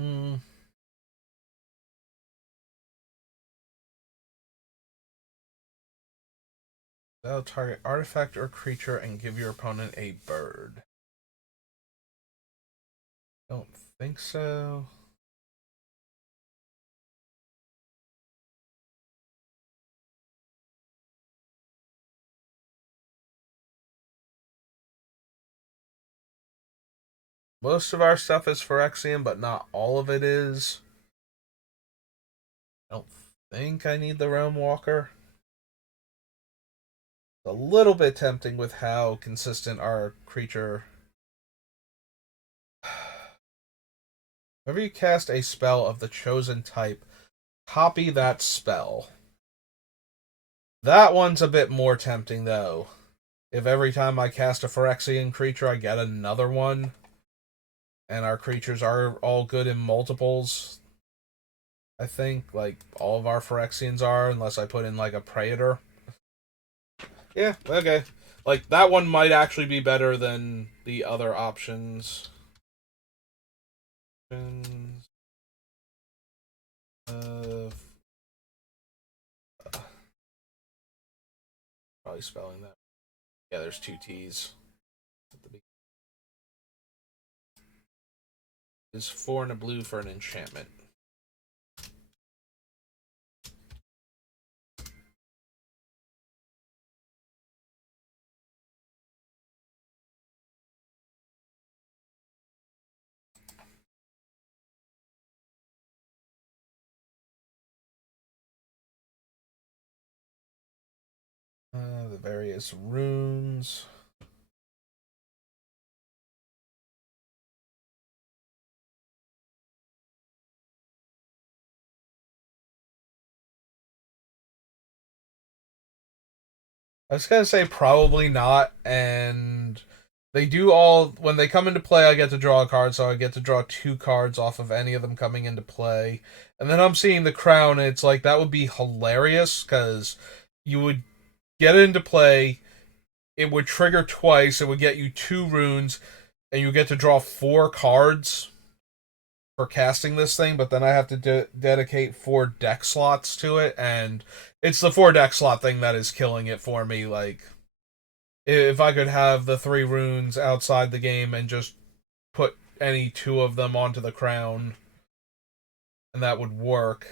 Hmm. That'll target artifact or creature and give your opponent a bird. Don't think so. Most of our stuff is Phyrexian, but not all of it is. I don't think I need the Realm Walker. It's a little bit tempting with how consistent our creature. Whenever you cast a spell of the chosen type, copy that spell. That one's a bit more tempting, though. If every time I cast a Phyrexian creature, I get another one, and our creatures are all good in multiples, I think, like all of our Phyrexians are, unless I put in like a Praetor. Yeah, okay. Like that one might actually be better than the other options. Uh, probably spelling that. Yeah, there's two T's. Is 4 and a blue for an enchantment. The various runes. I was gonna say probably not, and they do all when they come into play. I get to draw a card, so I get to draw two cards off of any of them coming into play. And then I'm seeing the crown, and it's like that would be hilarious because you would get it into play. It would trigger twice. It would get you two runes, and you get to draw four cards for casting this thing. But then I have to dedicate four deck slots to it, and it's the four deck slot thing that is killing it for me. Like if I could have the three runes outside the game and just put any two of them onto the crown, and that would work.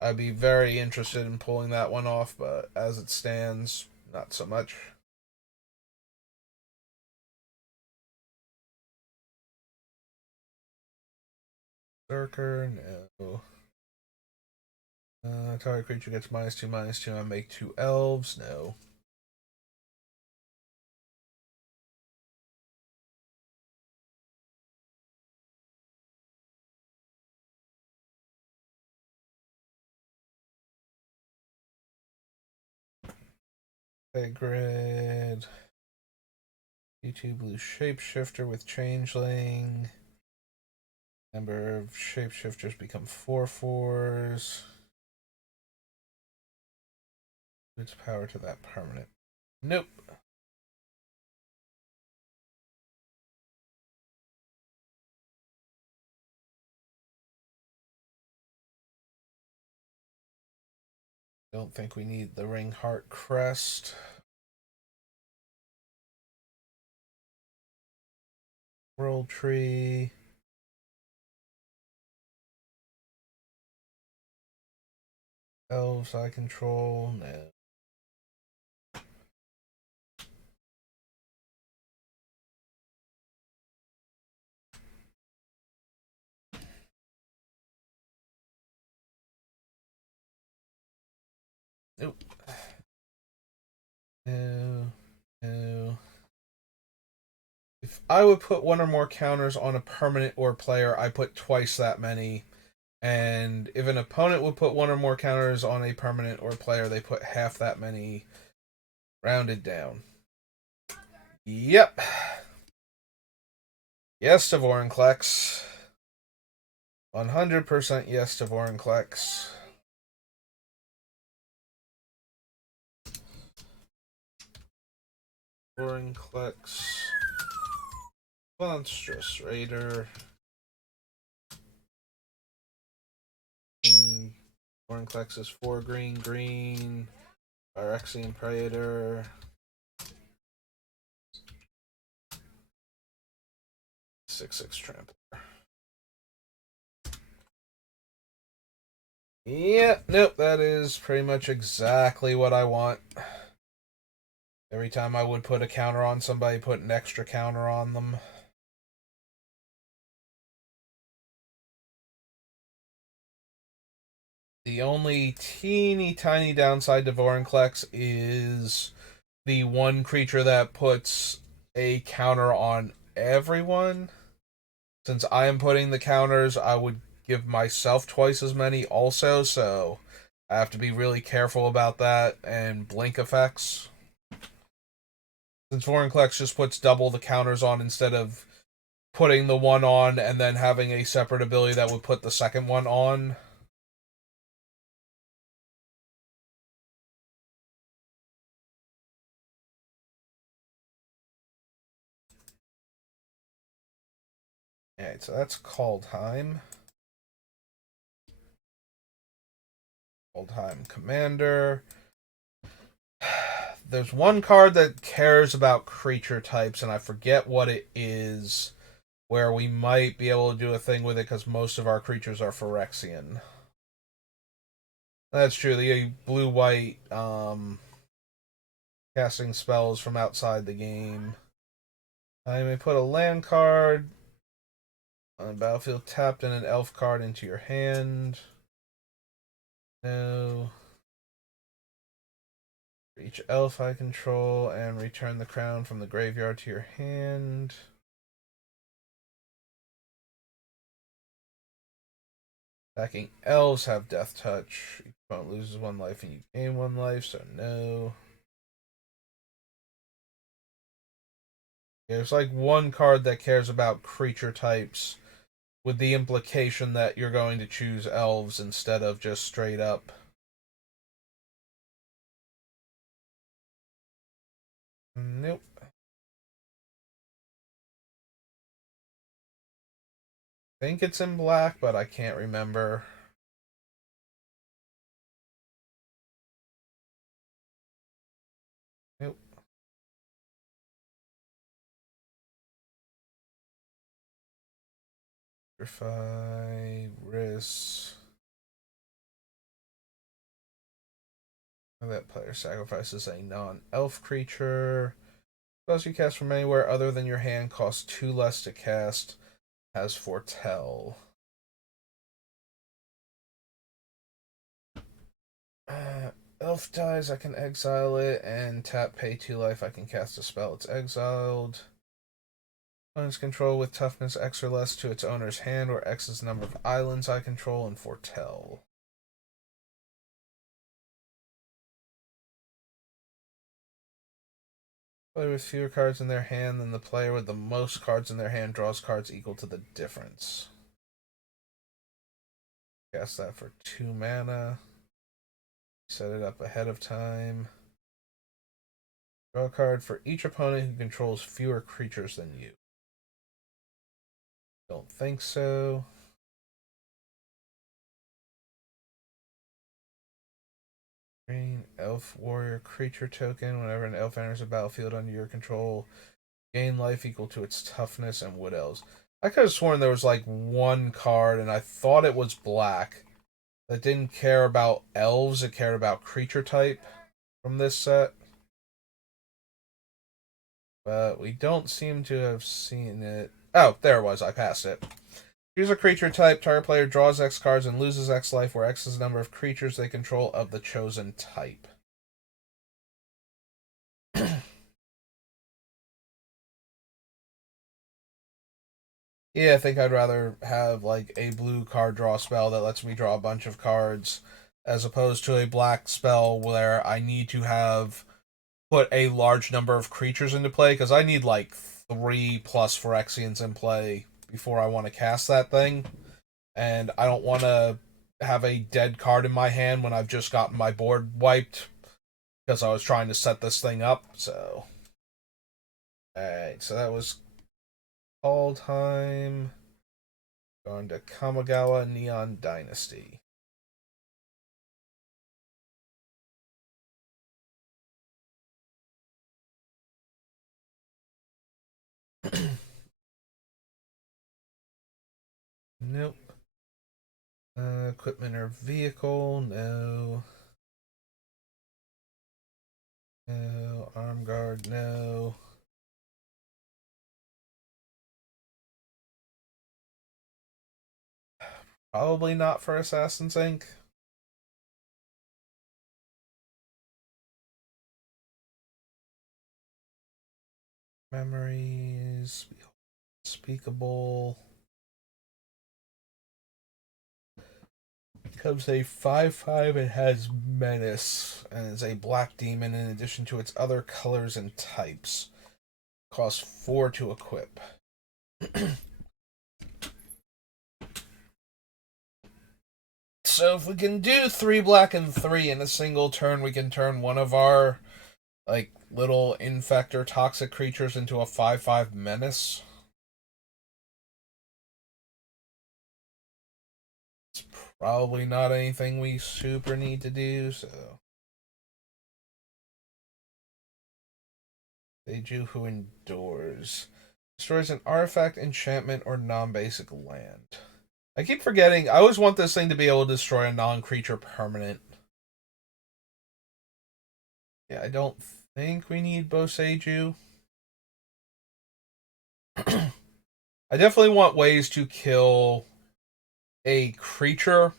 I'd be very interested in pulling that one off, but as it stands, not so much. Berserker, no. Target creature gets -2/-2. I make two elves, no. Okay, grid. D2 blue shapeshifter with changeling. Number of shapeshifters become 4/4s. Its power to that permanent. Nope. Don't think we need the Ringheart Crest. World Tree. Elves I control. No. Nope. No. No. If I would put one or more counters on a permanent or player, I put twice that many. And if an opponent would put one or more counters on a permanent or player, they put half that many, rounded down. Yep. Yes to Vorinclex. 100% yes to Vorinclex. Vorinclex. Monstrous Raider. green. Vorinclex is 4 green, green. Phyrexian Praetor. 6/6 Trampler. Yeah, nope, that is pretty much exactly what I want. Every time I would put a counter on somebody, put an extra counter on them. The only teeny tiny downside to Vorinclex is the one creature that puts a counter on everyone. Since I am putting the counters, I would give myself twice as many also, so I have to be really careful about that and blink effects. Since Vorinclex just puts double the counters on instead of putting the one on and then having a separate ability that would put the second one on. Alright, so that's Call Time. Call Time Commander. There's one card that cares about creature types, and I forget what it is, where we might be able to do a thing with it because most of our creatures are Phyrexian. That's true. The blue-white casting spells from outside the game. I may put a land card on the battlefield tapped and an elf card into your hand. No. For each elf I control and return the crown from the graveyard to your hand. Attacking elves have death touch. Each opponent loses 1 life and you gain 1 life, so no. There's like one card that cares about creature types with the implication that you're going to choose elves instead of just straight up. Nope. I think it's in black, but I can't remember. Nope. Sacrifice, Risk. That player sacrifices a non-elf creature. Spells you cast from anywhere other than your hand cost 2 less to cast. Has Foretell. Elf dies, I can exile it, and tap pay 2 life, I can cast a spell, it's exiled. Opponent's control with toughness X or less to its owner's hand, where X is the number of islands I control, and Foretell. Player with fewer cards in their hand than the player with the most cards in their hand draws cards equal to the difference. Cast that for 2 mana. Set it up ahead of time. Draw a card for each opponent who controls fewer creatures than you. Don't think so. Green elf warrior creature token. Whenever an elf enters a battlefield under your control, gain life equal to its toughness and wood elves. I could have sworn there was like one card, and I thought it was black, that didn't care about elves, it cared about creature type from this set. But we don't seem to have seen it. Oh, there it was. I passed it. Choose a creature type. Target player draws X cards and loses X life, where X is the number of creatures they control of the chosen type. Yeah, I think I'd rather have like a blue card draw spell that lets me draw a bunch of cards as opposed to a black spell where I need to have put a large number of creatures into play because I need like 3+ Phyrexians in play before I want to cast that thing. And I don't want to have a dead card in my hand when I've just gotten my board wiped because I was trying to set this thing up. So, alright, so that was Call Time. Going to Kamigawa Neon Dynasty. Nope. Equipment or vehicle, no. No. Arm guard, no. Probably not for Assassin's Inc. Memories, speakable. Becomes a 5/5 and has menace, and is a black demon in addition to its other colors and types. Costs 4 to equip. So if we can do 3 black and 3 in a single turn, we can turn one of our like little infector toxic creatures into a 5/5 menace. It's probably not anything we super need to do, so Seiju who endures. Destroys an artifact, enchantment, or non-basic land. I keep forgetting. I always want this thing to be able to destroy a non-creature permanent. Yeah, I don't think we need Boseiju. I definitely want ways to kill a creature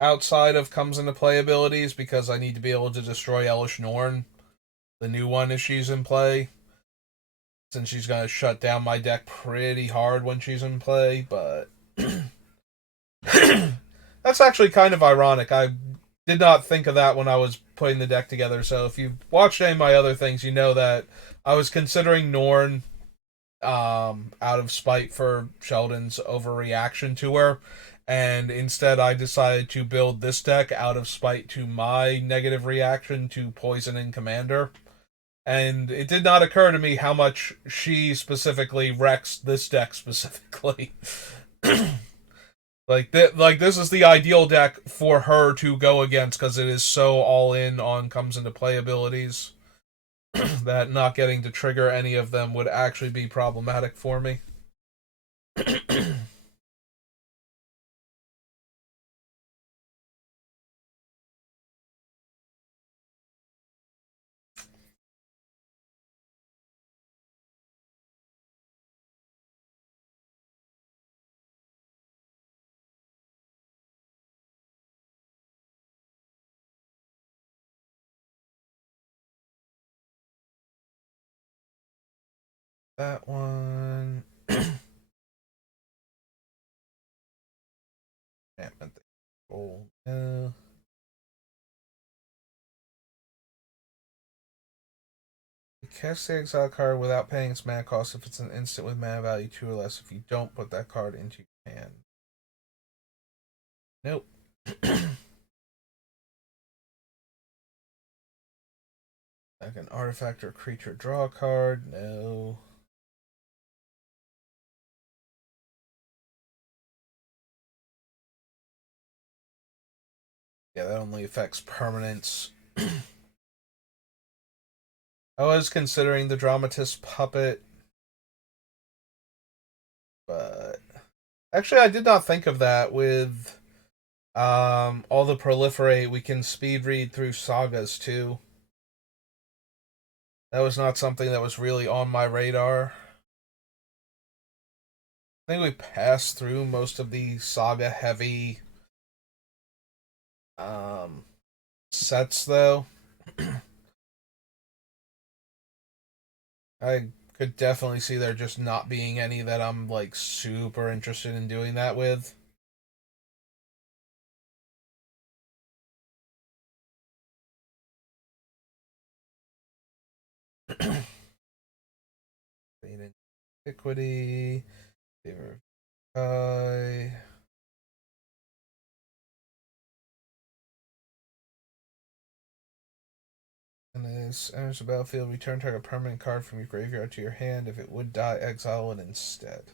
outside of comes into play abilities because I need to be able to destroy Elish Norn, the new one, if she's in play. Since she's going to shut down my deck pretty hard when she's in play, but that's actually kind of ironic. I did not think of that when I was putting the deck together. So if you've watched any of my other things, you know that I was considering Norn out of spite for Sheldon's overreaction to her. And instead, I decided to build this deck out of spite to my negative reaction to Poison and Commander. And it did not occur to me how much she specifically wrecks this deck specifically. Like this is the ideal deck for her to go against because it is so all in on comes into play abilities that not getting to trigger any of them would actually be problematic for me. That one. Oh, no. Cast the exile card without paying its mana cost if it's an instant with mana value 2 or less if you don't put that card into your hand. Nope. Like an artifact or creature draw a card. No. Yeah, that only affects permanents. I was considering the dramatist puppet, but actually I did not think of that with all the proliferate. We can speed read through sagas too. That was not something that was really on my radar. I think we passed through most of the saga heavy um sets though. I could definitely see there just not being any that I'm like super interested in doing that with. Antiquity, favor and this enters the battlefield, return target permanent card from your graveyard to your hand. If it would die, exile it instead.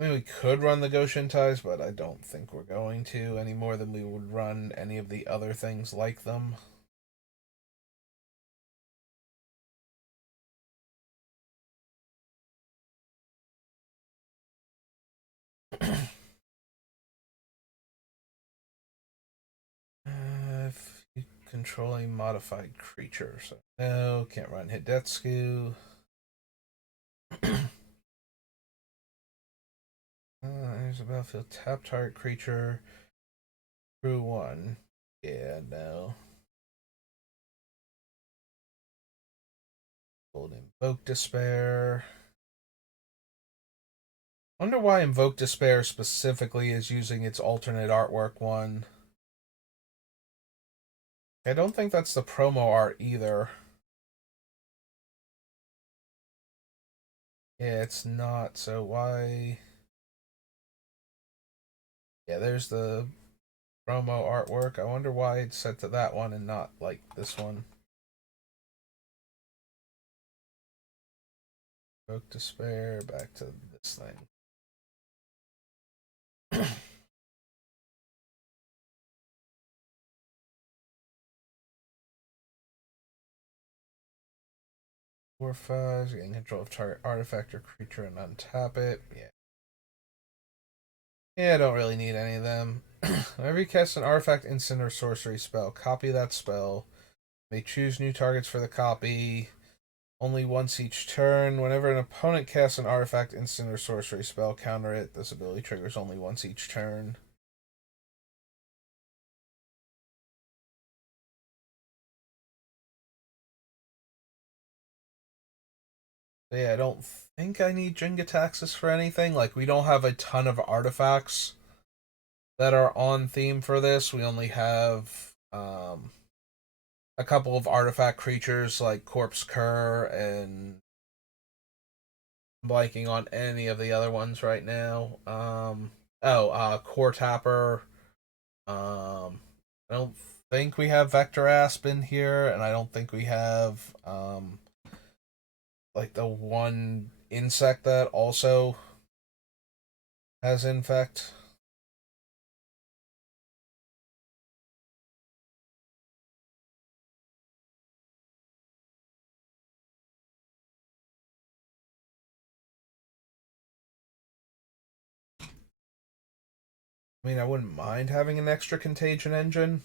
I mean, we could run the Goshen ties, but I don't think we're going to any more than we would run any of the other things like them. If you control a modified creature, so no, can't run Hidetsugu. There's a battlefield tap target creature. Crew 1. Yeah, no. Gold Invoke Despair. Wonder why Invoke Despair specifically is using its alternate artwork one. I don't think that's the promo art either. Yeah, it's not, so why... Yeah, there's the promo artwork. I wonder why it's set to that one and not, like, this one. Invoke Despair, back to this thing. 4/5, you gain control of target artifact or creature and untap it. Yeah. Yeah, I don't really need any of them. Whenever you cast an artifact, instant, or sorcery spell, copy that spell. You may choose new targets for the copy only once each turn. Whenever an opponent casts an artifact, instant, or sorcery spell, counter it. This ability triggers only once each turn. But yeah, I don't think I need Jingataxis for anything. Like, we don't have a ton of artifacts that are on theme for this. We only have a couple of artifact creatures like Corpse Cur, and I'm blanking on any of the other ones right now. Core Tapper. I don't think we have Vector Asp in here, and I don't think we have like the one insect that also has infect. I mean, I wouldn't mind having an extra contagion engine.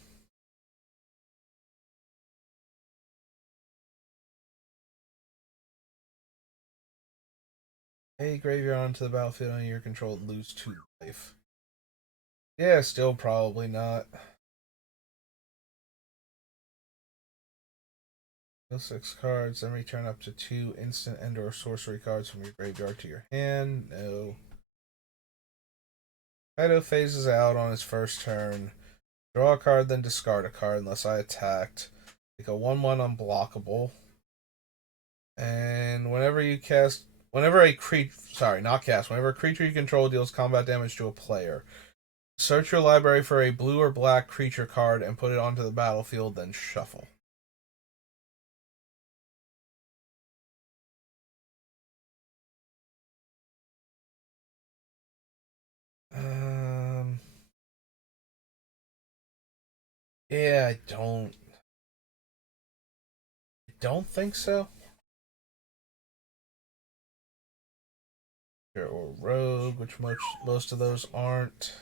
A graveyard onto the battlefield on your control, lose 2 life. Yeah, still probably not. Deal 6 cards, then return up to 2 instant and or sorcery cards from your graveyard to your hand. No. Kaido phases out on his first turn. Draw a card, then discard a card unless I attacked. Make a 1/1 unblockable. And whenever you cast, whenever a creature, sorry, not cast, whenever a creature you control deals combat damage to a player, search your library for a blue or black creature card and put it onto the battlefield, then shuffle. Um, yeah, I don't think so. Or rogue, which most of those aren't.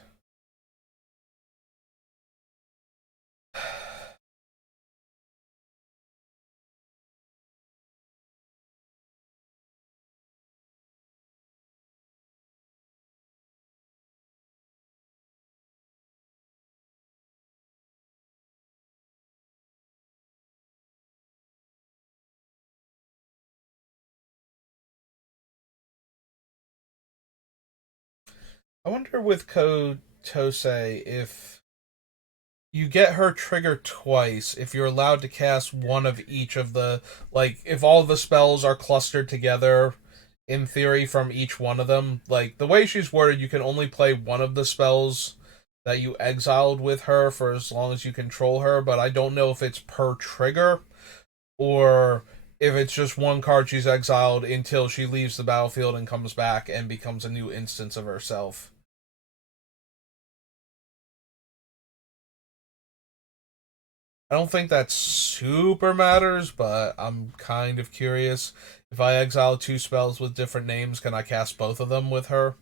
I wonder with Code Tosei if you get her trigger twice, if you're allowed to cast one of each of the, like, if all the spells are clustered together in theory from each one of them. Like, the way she's worded, you can only play one of the spells that you exiled with her for as long as you control her, but I don't know if it's per trigger or if it's just one card she's exiled until she leaves the battlefield and comes back and becomes a new instance of herself. I don't think that super matters, but I'm kind of curious. If I exile two spells with different names, can I cast both of them with her?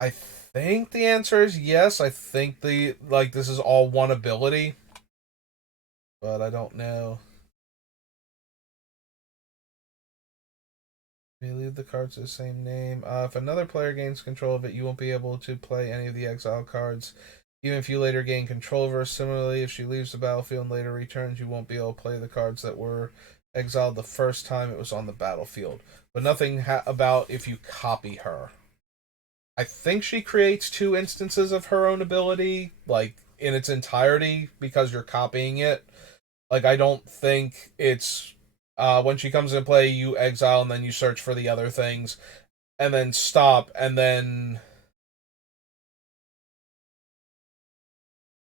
I think the answer is yes. I think this is all one ability, but I don't know. You leave the cards the same name. If another player gains control of it, you won't be able to play any of the exile cards. Even if you later gain control of her. Similarly, if she leaves the battlefield and later returns, you won't be able to play the cards that were exiled the first time it was on the battlefield. But nothing about if you copy her. I think she creates two instances of her own ability, like in its entirety, because you're copying it. Like, I don't think it's when she comes into play, you exile and then you search for the other things, and then stop, and then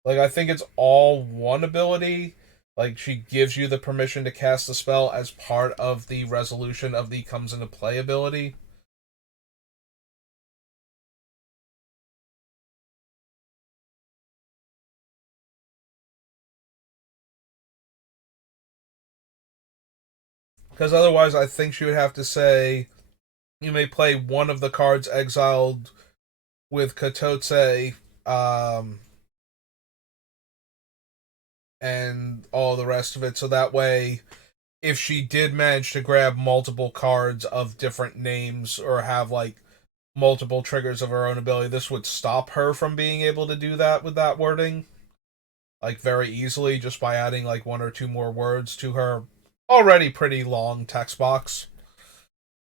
like I think it's all one ability. Like, she gives you the permission to cast the spell as part of the resolution of the comes into play ability. Because otherwise, I think she would have to say you may play one of the cards exiled with Katotse, um, and all the rest of it. So that way, if she did manage to grab multiple cards of different names or have like multiple triggers of her own ability, this would stop her from being able to do that with that wording, like very easily, just by adding like one or two more words to her already pretty long text box.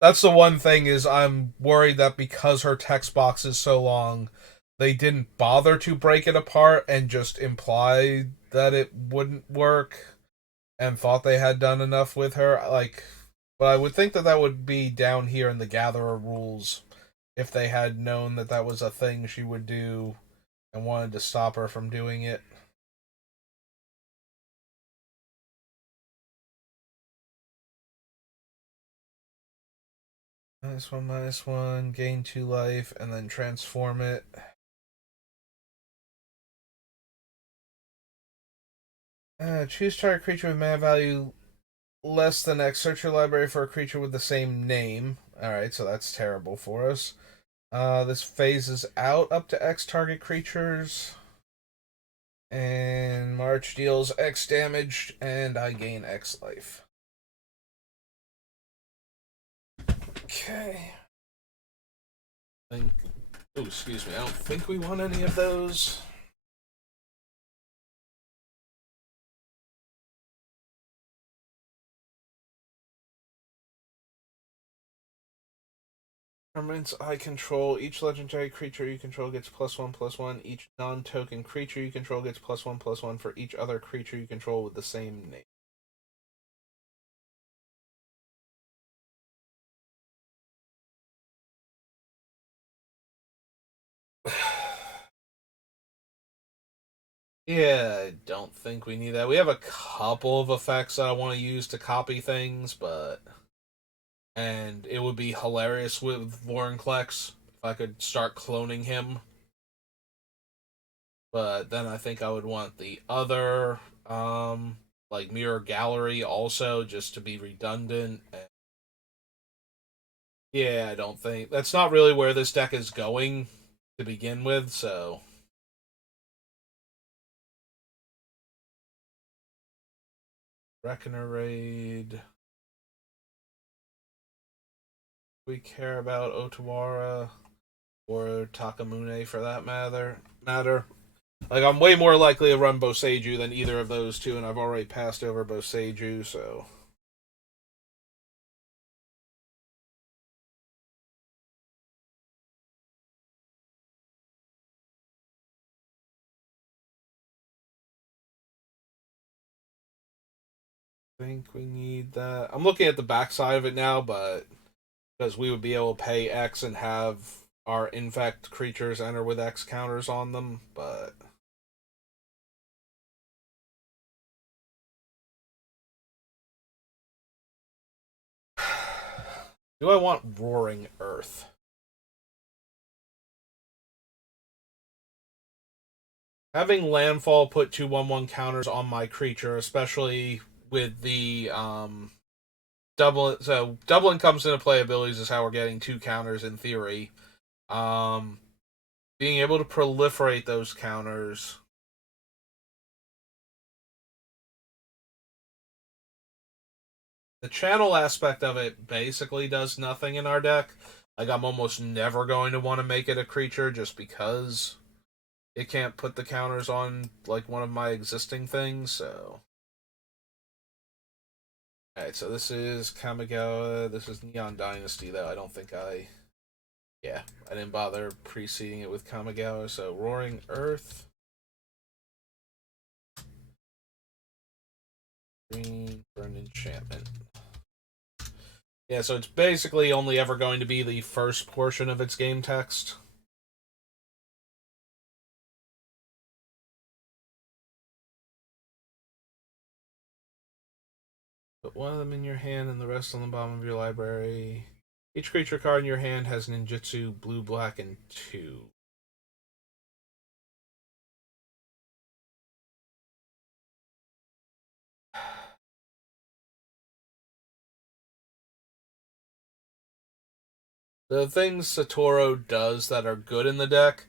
That's the one thing is I'm worried that because her text box is so long, they didn't bother to break it apart and just imply that it wouldn't work and thought they had done enough with her. Like, but I would think that that would be down here in the Gatherer rules if they had known that that was a thing she would do and wanted to stop her from doing it. Minus one, gain two life, and then transform it. Choose target creature with mana value less than X. Search your library for a creature with the same name. Alright, so that's terrible for us. This phases out up to X target creatures. And March deals X damage, and I gain X life. Okay. Think. Oh, excuse me. I don't think we want any of those. Permanents I control. Each legendary creature you control gets +1/+1. Each non-token creature you control gets +1/+1 for each other creature you control with the same name. Yeah, I don't think we need that. We have a couple of effects that I want to use to copy things, but and it would be hilarious with Vorinclex if I could start cloning him. But then I think I would want the other, like Mirror Gallery also, just to be redundant. Yeah, I don't think that's not really where this deck is going to begin with. So Reckoner Raid. We care about Otawara or Takamune for that matter. Like, I'm way more likely to run Boseiju than either of those two, and I've already passed over Boseiju, so. I think we need that. I'm looking at the backside of it now, but because we would be able to pay X and have our infect creatures enter with X counters on them, but Do I want Roaring Earth? Having landfall put 2/1/1 counters on my creature, especially with the doubling comes into play abilities is how we're getting two counters in theory. Um, Being able to proliferate those counters. The channel aspect of it basically does nothing in our deck. Like, I'm almost never going to want to make it a creature just because it can't put the counters on, like, one of my existing things, so. Alright, so this is Kamigawa. This is Neon Dynasty, though. I don't think I. Yeah, I didn't bother preceding it with Kamigawa, so Roaring Earth. Green for an enchantment. Yeah, so it's basically only ever going to be the first portion of its game text. Put one of them in your hand and the rest on the bottom of your library. Each creature card in your hand has ninjutsu, blue, black, and 2. The things Satoru does that are good in the deck,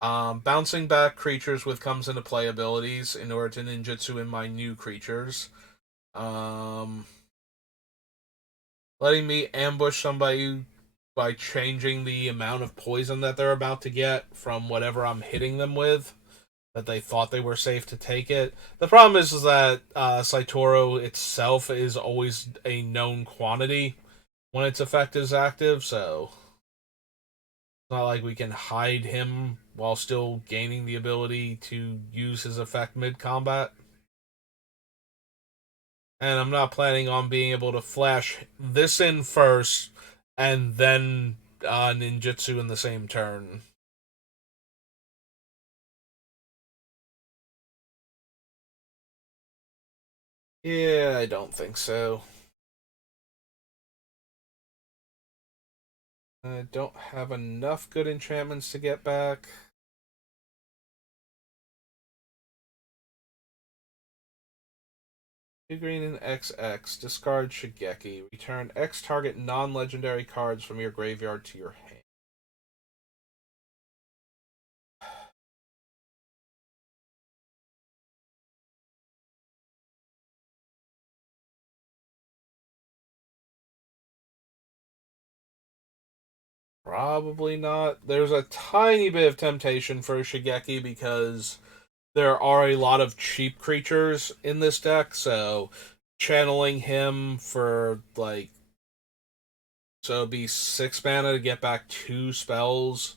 bouncing back creatures with comes into play abilities in order to ninjutsu in my new creatures. Um, Letting me ambush somebody by changing the amount of poison that they're about to get from whatever I'm hitting them with, that they thought they were safe to take it. The problem is that Saitoro itself is always a known quantity when its effect is active, so it's not like we can hide him while still gaining the ability to use his effect mid combat. And I'm not planning on being able to flash this in first and then ninjutsu in the same turn. Yeah, I don't think so. I don't have enough good enchantments to get back. Two green and XX. Discard Shigeki. Return X target non-legendary cards from your graveyard to your hand. Probably not. There's a tiny bit of temptation for Shigeki because there are a lot of cheap creatures in this deck, so channeling him for like so it'd be 6 mana to get back 2 spells,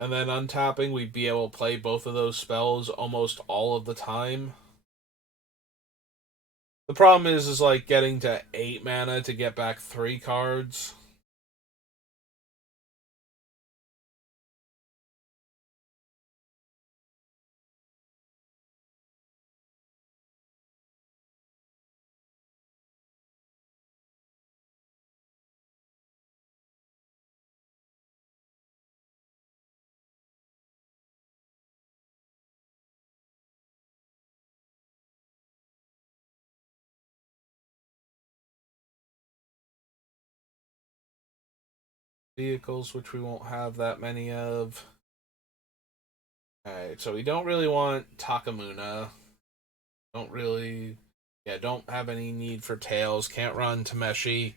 and then untapping we'd be able to play both of those spells almost all of the time. The problem is like getting to 8 mana to get back 3 cards. Vehicles, which we won't have that many of. Alright, so we don't really want Takamuna. Don't really. Yeah, don't have any need for Tails. Can't run Tameshi.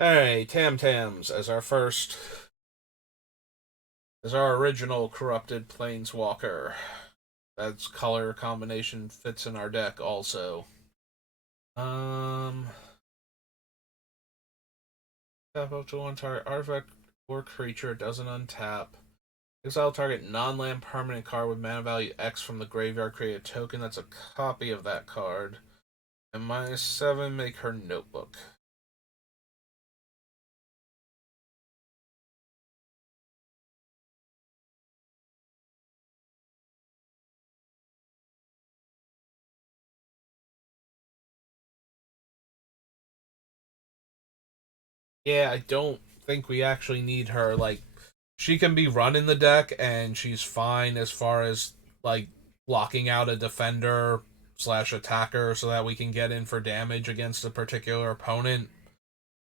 Alright, Tam Tams as our first. As our original corrupted Planeswalker. That's color combination fits in our deck also. Um. Tap up to one target artifact or creature doesn't untap. Exile target non-land permanent card with mana value X from the graveyard. Create a token that's a copy of that card. And -7, make her notebook. Yeah, I don't think we actually need her. Like, she can be run in the deck, and she's fine as far as like blocking out a defender slash attacker, so that we can get in for damage against a particular opponent.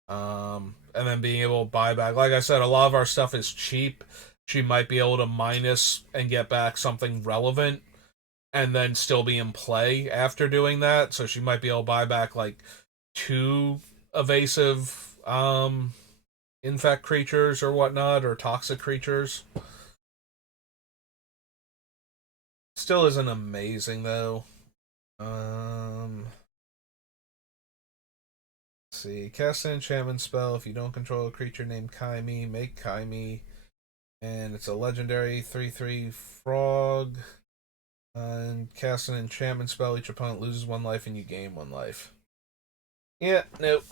And then being able to buy back. Like I said, a lot of our stuff is cheap. She might be able to minus and get back something relevant, and then still be in play after doing that. So she might be able to buy back like two evasive infect creatures or whatnot, or toxic creatures. Still isn't amazing though. Let's see. Cast an enchantment spell. If you don't control a creature named Kaimi, make Kaimi. And it's a legendary 3/3 frog. And cast an enchantment spell. Each opponent loses one life and you gain one life. Yeah, nope.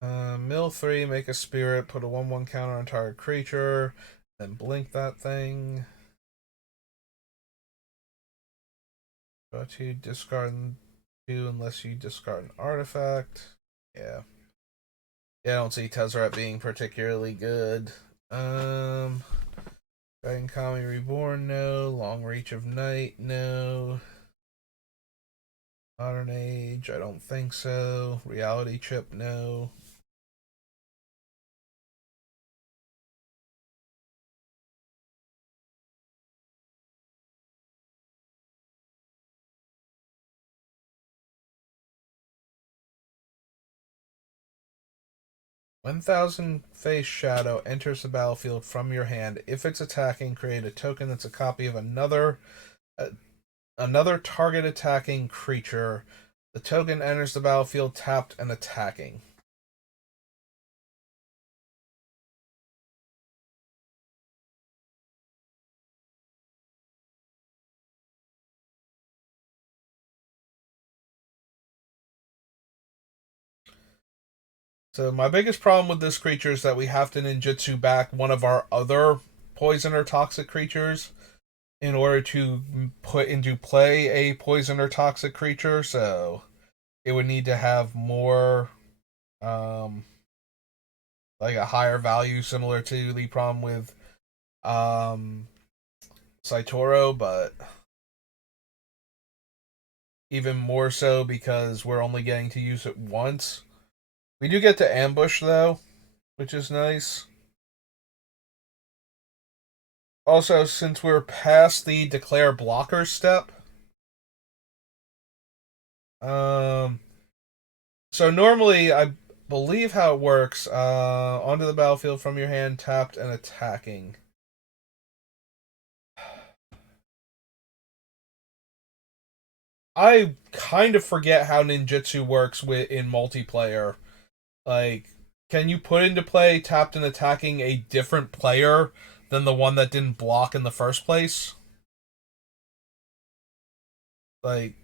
Mill 3, make a spirit, put a 1/1 counter on target creature, then blink that thing. Draw 2, discard 2 unless you discard an artifact. Yeah. Yeah, I don't see Tezzeret being particularly good. Dragon Kami Reborn, no. Long Reach of Night, no. Modern Age, I don't think so. Reality Chip, no. When Thousand Face Shadow enters the battlefield from your hand, if it's attacking, create a token that's a copy of uh, another target attacking creature. The token enters the battlefield tapped and attacking. So my biggest problem with this creature is that we have to ninjutsu back one of our other poison or toxic creatures in order to put into play a poison or toxic creature. So it would need to have more, um, like a higher value, similar to the problem with um, Saitoro, but even more so because we're only getting to use it once. We do get to ambush though, which is nice. Also, since we're past the declare blocker step, um, so normally I believe how it works. Onto the battlefield from your hand, tapped and attacking. I kind of forget how ninjutsu works in multiplayer. Like, can you put into play tapped and attacking a different player than the one that didn't block in the first place? Like,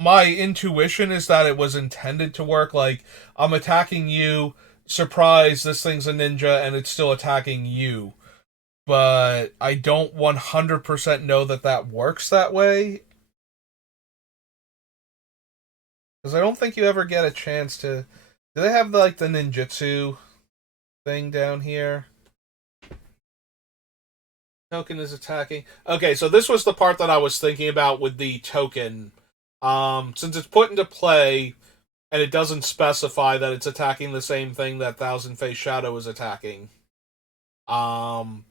my intuition is that it was intended to work. Like, I'm attacking you, surprise, this thing's a ninja and it's still attacking you. But I don't 100% know that that works that way. Because I don't think you ever get a chance to. Do they have like the ninjutsu thing down here? Token is attacking. Okay, so this was the part that I was thinking about with the token. Since it's put into play and it doesn't specify that it's attacking the same thing that Thousand Face Shadow is attacking. Um,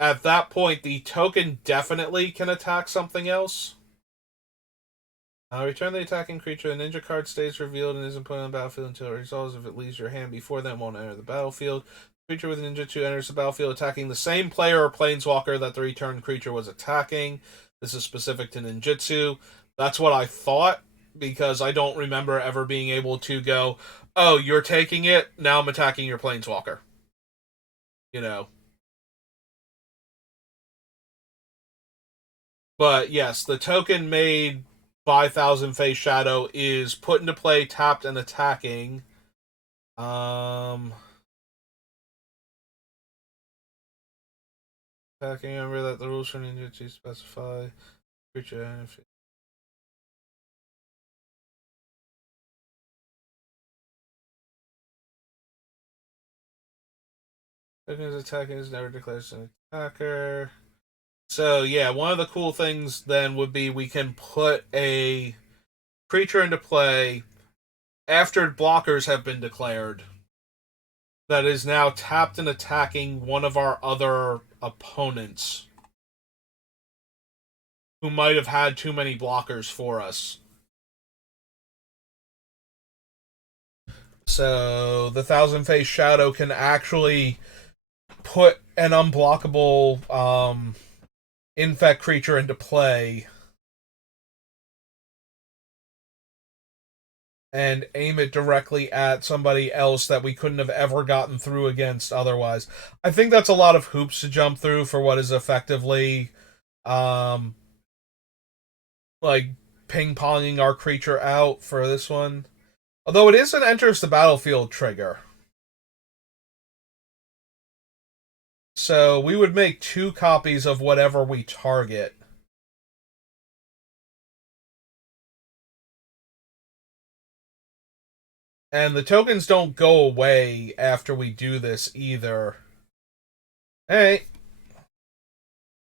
at that point, the token definitely can attack something else. Return the attacking creature. The ninja card stays revealed and isn't put on the battlefield until it resolves. If it leaves your hand before then, it won't enter the battlefield. Creature with ninjutsu enters the battlefield attacking the same player or planeswalker that the returned creature was attacking. This is specific to ninjutsu. That's what I thought, because I don't remember ever being able to go, oh, you're taking it, now I'm attacking your planeswalker. You know. But yes, the token made by Thousand Face Shadow is put into play, tapped, and attacking. Um, Attacking. Remember that the rules for ninjutsu specify creature. Token is attacking is never declares an attacker. So yeah, one of the cool things then would be we can put a creature into play after blockers have been declared that is now tapped and attacking one of our other opponents who might have had too many blockers for us. So the Thousand Face Shadow can actually put an unblockable infect creature into play and aim it directly at somebody else that we couldn't have ever gotten through against otherwise. I think that's a lot of hoops to jump through for what is effectively um like ping-ponging our creature out for this one. Although it is an enters the battlefield trigger. So we would make 2 copies of whatever we target. And the tokens don't go away after we do this either. Hey,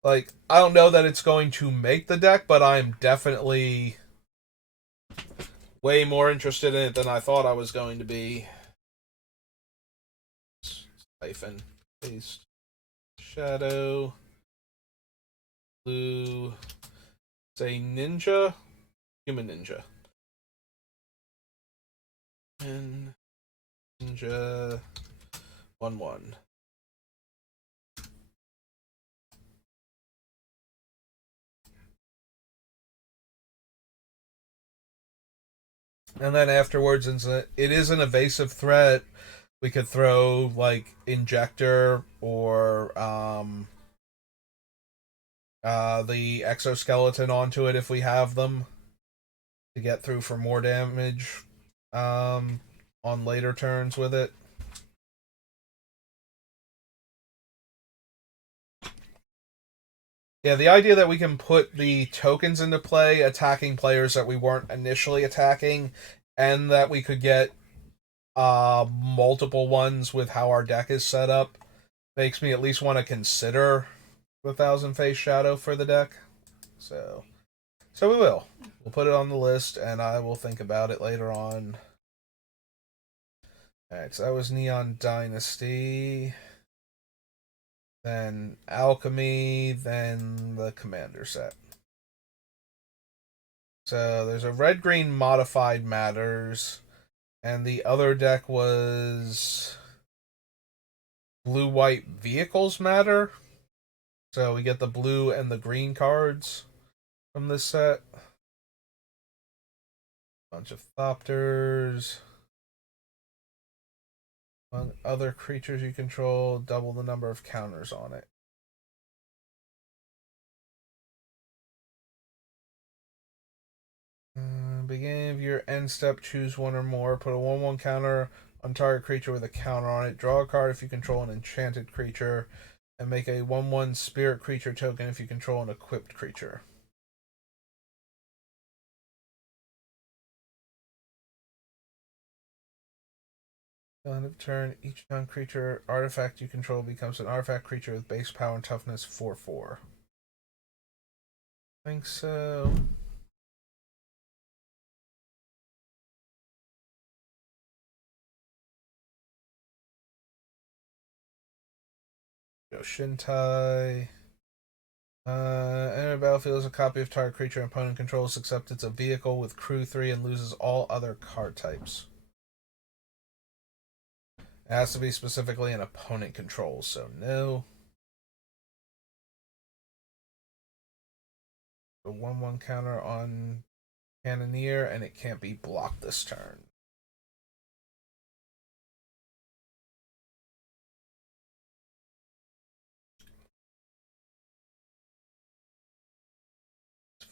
like, I don't know that it's going to make the deck, but I'm definitely way more interested in it than I thought I was going to be. Hyphen. Paste. Shadow. Blue. Say ninja. Human ninja. And ninja. 1/1. And then afterwards, it is an evasive threat. We could throw like injector or the exoskeleton onto it if we have them to get through for more damage on later turns with it. Yeah, the idea that we can put the tokens into play attacking players that we weren't initially attacking, and that we could get multiple ones with how our deck is set up makes me at least want to consider the Thousand Face Shadow for the deck. So we will. We'll put it on the list, and I will think about it later on. Alright, so that was Neon Dynasty. Then Alchemy, then the Commander set. So there's a red-green modified matters, and the other deck was blue-white vehicles matter. So we get the blue and the green cards from this set. Bunch of Thopters. Among other creatures you control, double the number of counters on it. Beginning of your end step, choose one or more. Put a 1/1 counter on target creature with a counter on it. Draw a card if you control an enchanted creature. And make a 1/1 spirit creature token if you control an equipped creature. End of turn, each non-creature artifact you control becomes an artifact creature with base power and toughness 4/4. I think so. Go Shintai. Enter battlefield as a copy of target creature opponent controls, except it's a vehicle with crew 3 and loses all other card types. It has to be specifically an opponent controls, so no. A 1/1 counter on Cannoneer, and it can't be blocked this turn.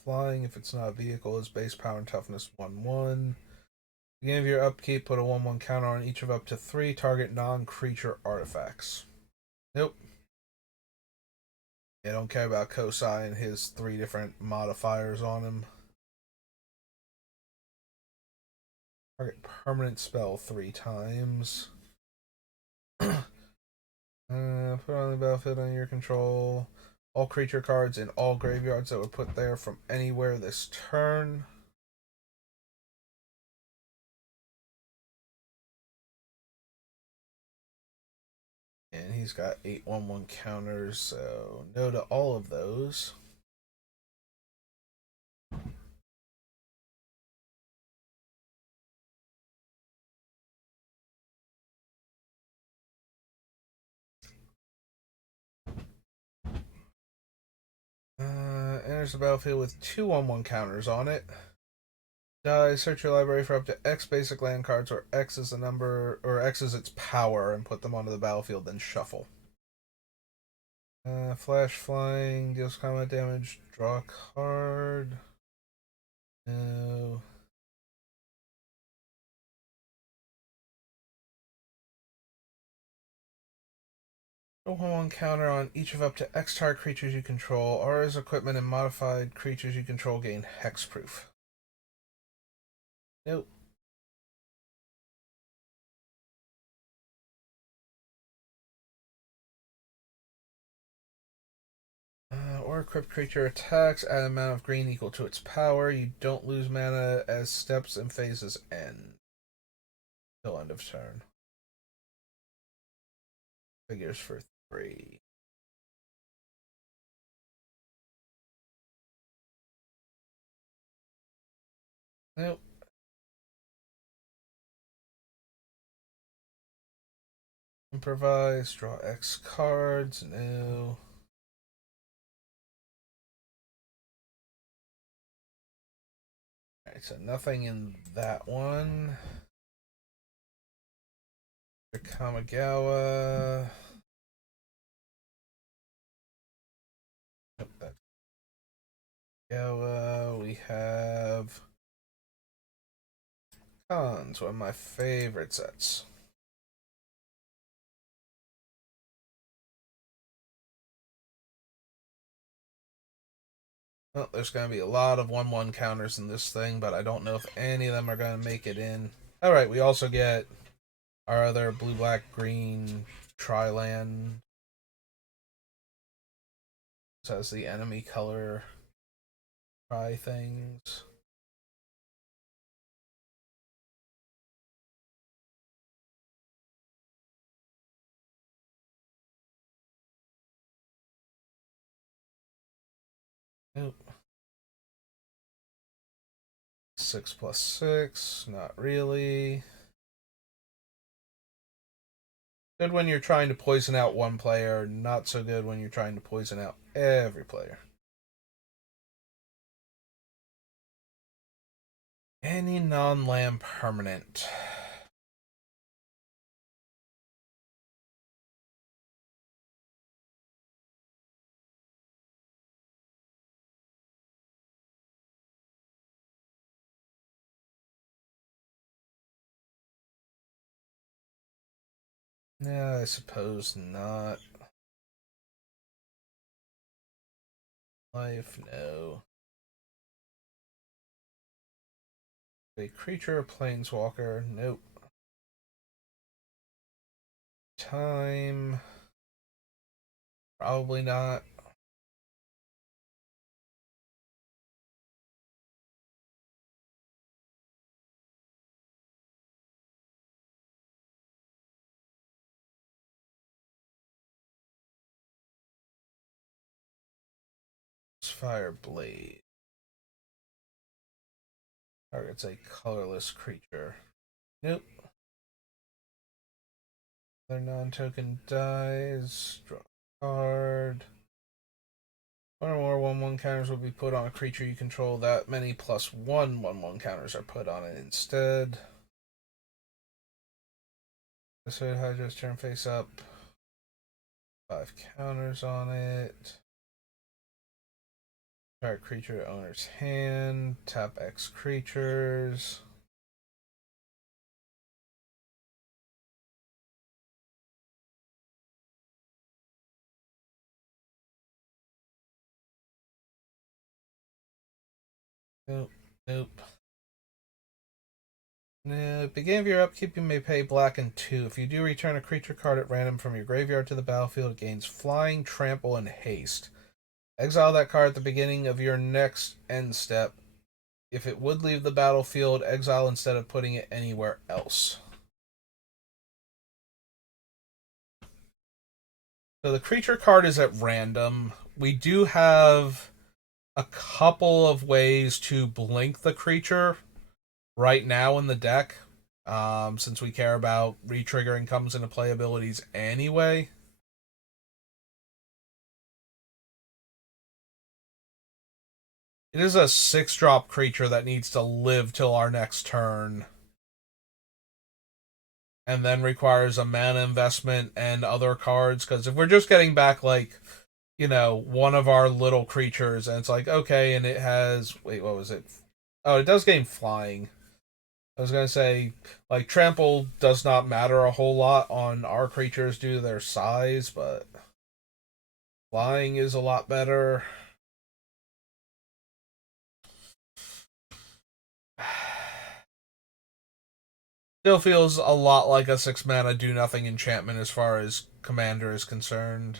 Flying, if it's not a vehicle, is base power and toughness 1/1. Beginning of your upkeep, put a 1/1 counter on each of up to 3 target non-creature artifacts. Nope. I don't care about Kosai and his 3 different modifiers on him. Target permanent spell 3 times. Put on the battlefield under your control. All creature cards in all graveyards that were put there from anywhere this turn. And he's got 8/1/1 counters, so no to all of those. Enters the battlefield with 2/1/1 counters on it. Search your library for up to X basic land cards where X is the number, or X is its power, and put them onto the battlefield, then shuffle. Flash flying, deals combat damage, draw a card. No. Roll one counter on each of up to X target creatures you control, or as equipment and modified creatures you control gain hexproof. Nope. Or equipped creature attacks at an amount of green equal to its power. You don't lose mana as steps and phases end. Till end of turn. Figures for 3. Nope. Improvise, draw X cards. No. Alright, so nothing in that one. Kamigawa. Nope, that's Kamigawa. We have Cons, one of my favorite sets. Well, there's going to be a lot of 1/1 counters in this thing, but I don't know if any of them are going to make it in. Alright, we also get our other blue, black, green tri-land. This has the enemy color tri things. Nope. 6+6, not really. Good when you're trying to poison out one player, not so good when you're trying to poison out every player. Any non-land permanent. Yeah, I suppose not. Life, no. A creature, a planeswalker, nope. Time, probably not. Fire Blade. Target's a colorless creature. Nope. Other non-token dies. Draw a card. One or more 1/1 counters will be put on a creature you control. That many +1 1/1 counters are put on it instead. This would Hydra's turn face up. 5 counters on it. Target creature owner's hand. Tap X creatures. Nope. Nope. Beginning of your upkeep, you may pay black and 2. If you do return a creature card at random from your graveyard to the battlefield, it gains flying, trample, and haste. Exile that card at the beginning of your next end step. If it would leave the battlefield, exile instead of putting it anywhere else. So the creature card is at random. We do have a couple of ways to blink the creature right now in the deck, since we care about retriggering comes into play abilities anyway. It is a 6-drop creature that needs to live till our next turn, and then requires a mana investment and other cards. Because if we're just getting back, like, one of our little creatures, and it's like, okay, and it has. Wait, what was it? Oh, it does gain flying. I was gonna say, like, trample does not matter a whole lot on our creatures due to their size, but flying is a lot better. Still feels a lot like a 6-mana do nothing enchantment as far as commander is concerned.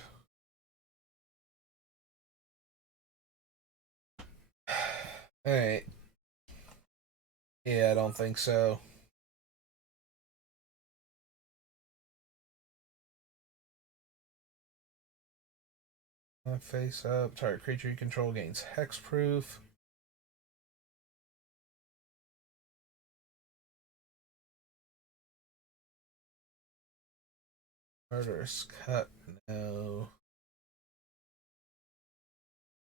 Alright. Yeah, I don't think so. Face up. Target creature you control gains hexproof. Murderous cut. No.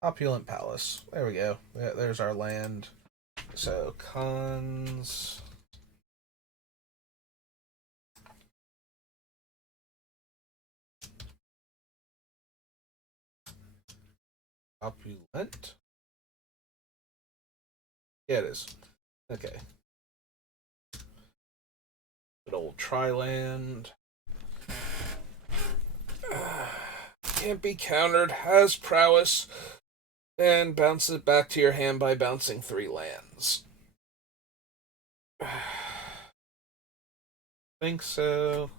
Opulent Palace. There we go. There's our land. So, cons. Opulent? Yeah, it is. Okay. Good old Tri-land. Can't be countered. Has prowess. And bounces it back to your hand by bouncing 3 lands. Think so.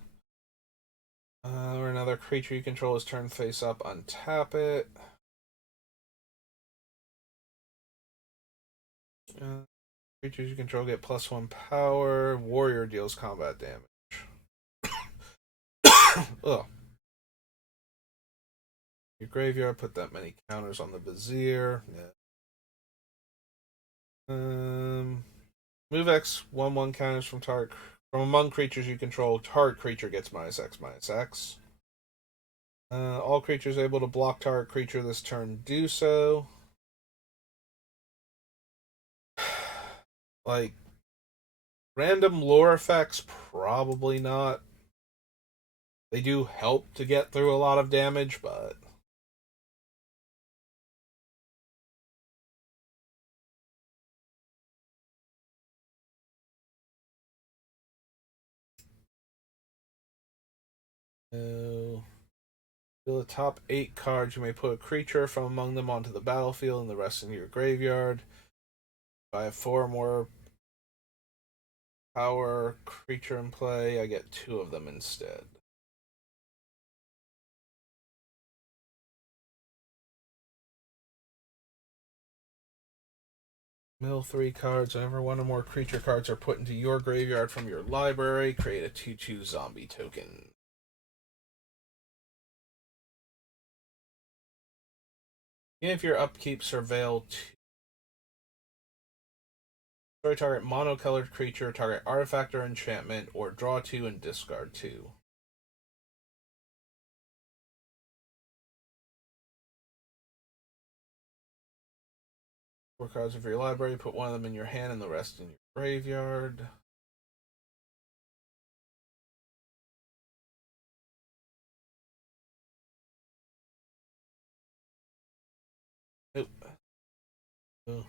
Or another creature you control is turn face up, untap it. Creatures you control get +1 power. Warrior deals combat damage. Ugh. Your graveyard, put that many counters on the Vizier. Yeah. Move X 1/1 counters from target from among creatures you control. Target creature gets -X/-X. All creatures able to block target creature this turn do so. Like, random lore effects, probably not. They do help to get through a lot of damage, but no. The top 8 cards, you may put a creature from among them onto the battlefield and the rest in your graveyard. If I have 4 or more power creature in play, I get 2 of them instead. Mill 3 cards. Whenever 1 or more creature cards are put into your graveyard from your library, create a 2/2 zombie token. If your upkeep, surveil 2. Destroy target monocolored creature, target artifact or enchantment, or draw 2 and discard 2. Four cards of your library, put 1 of them in your hand and the rest in your graveyard. Nope. Oh.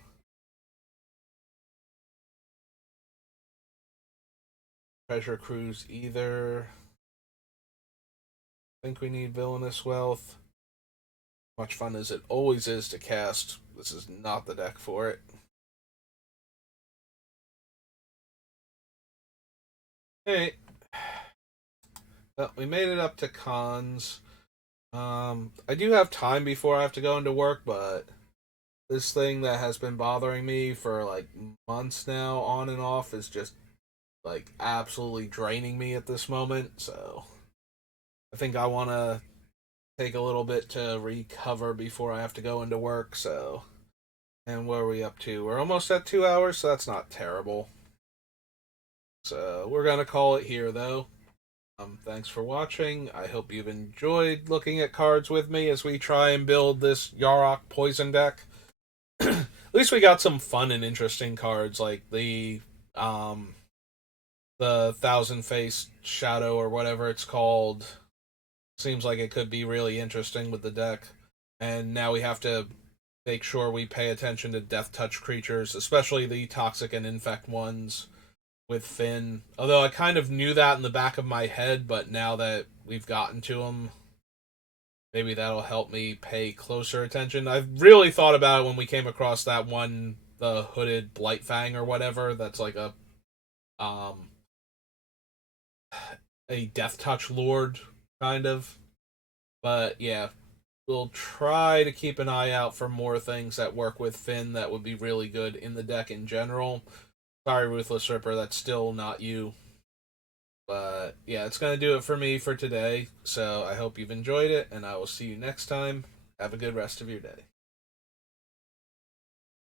Treasure Cruise either. Think we need Villainous Wealth. Much fun as it always is to cast, this is not the deck for it. Hey, well, we made it up to cons. I do have time before I have to go into work, but this thing that has been bothering me for like months now, on and off, is just like absolutely draining me at this moment. So I think I want to take a little bit to recover before I have to go into work. So, and what are we up to? We're almost at 2 hours, so that's not terrible. So we're gonna call it here, though. Thanks for watching. I hope you've enjoyed looking at cards with me as we try and build this Yarok poison deck. At least we got some fun and interesting cards like um the thousand face shadow or whatever it's called. Seems like it could be really interesting with the deck. And now we have to make sure we pay attention to death touch creatures, especially the toxic and infect ones with Finn. Although I kind of knew that in the back of my head, but now that we've gotten to them, maybe that'll help me pay closer attention. I've really thought about it when we came across that one, the hooded Blightfang or whatever. That's like um a death touch lord kind of. But yeah, we'll try to keep an eye out for more things that work with Finn that would be really good in the deck in general. Sorry, Ruthless Ripper, that's still not you. But yeah, it's going to do it for me for today. So I hope you've enjoyed it, and I will see you next time. Have a good rest of your day.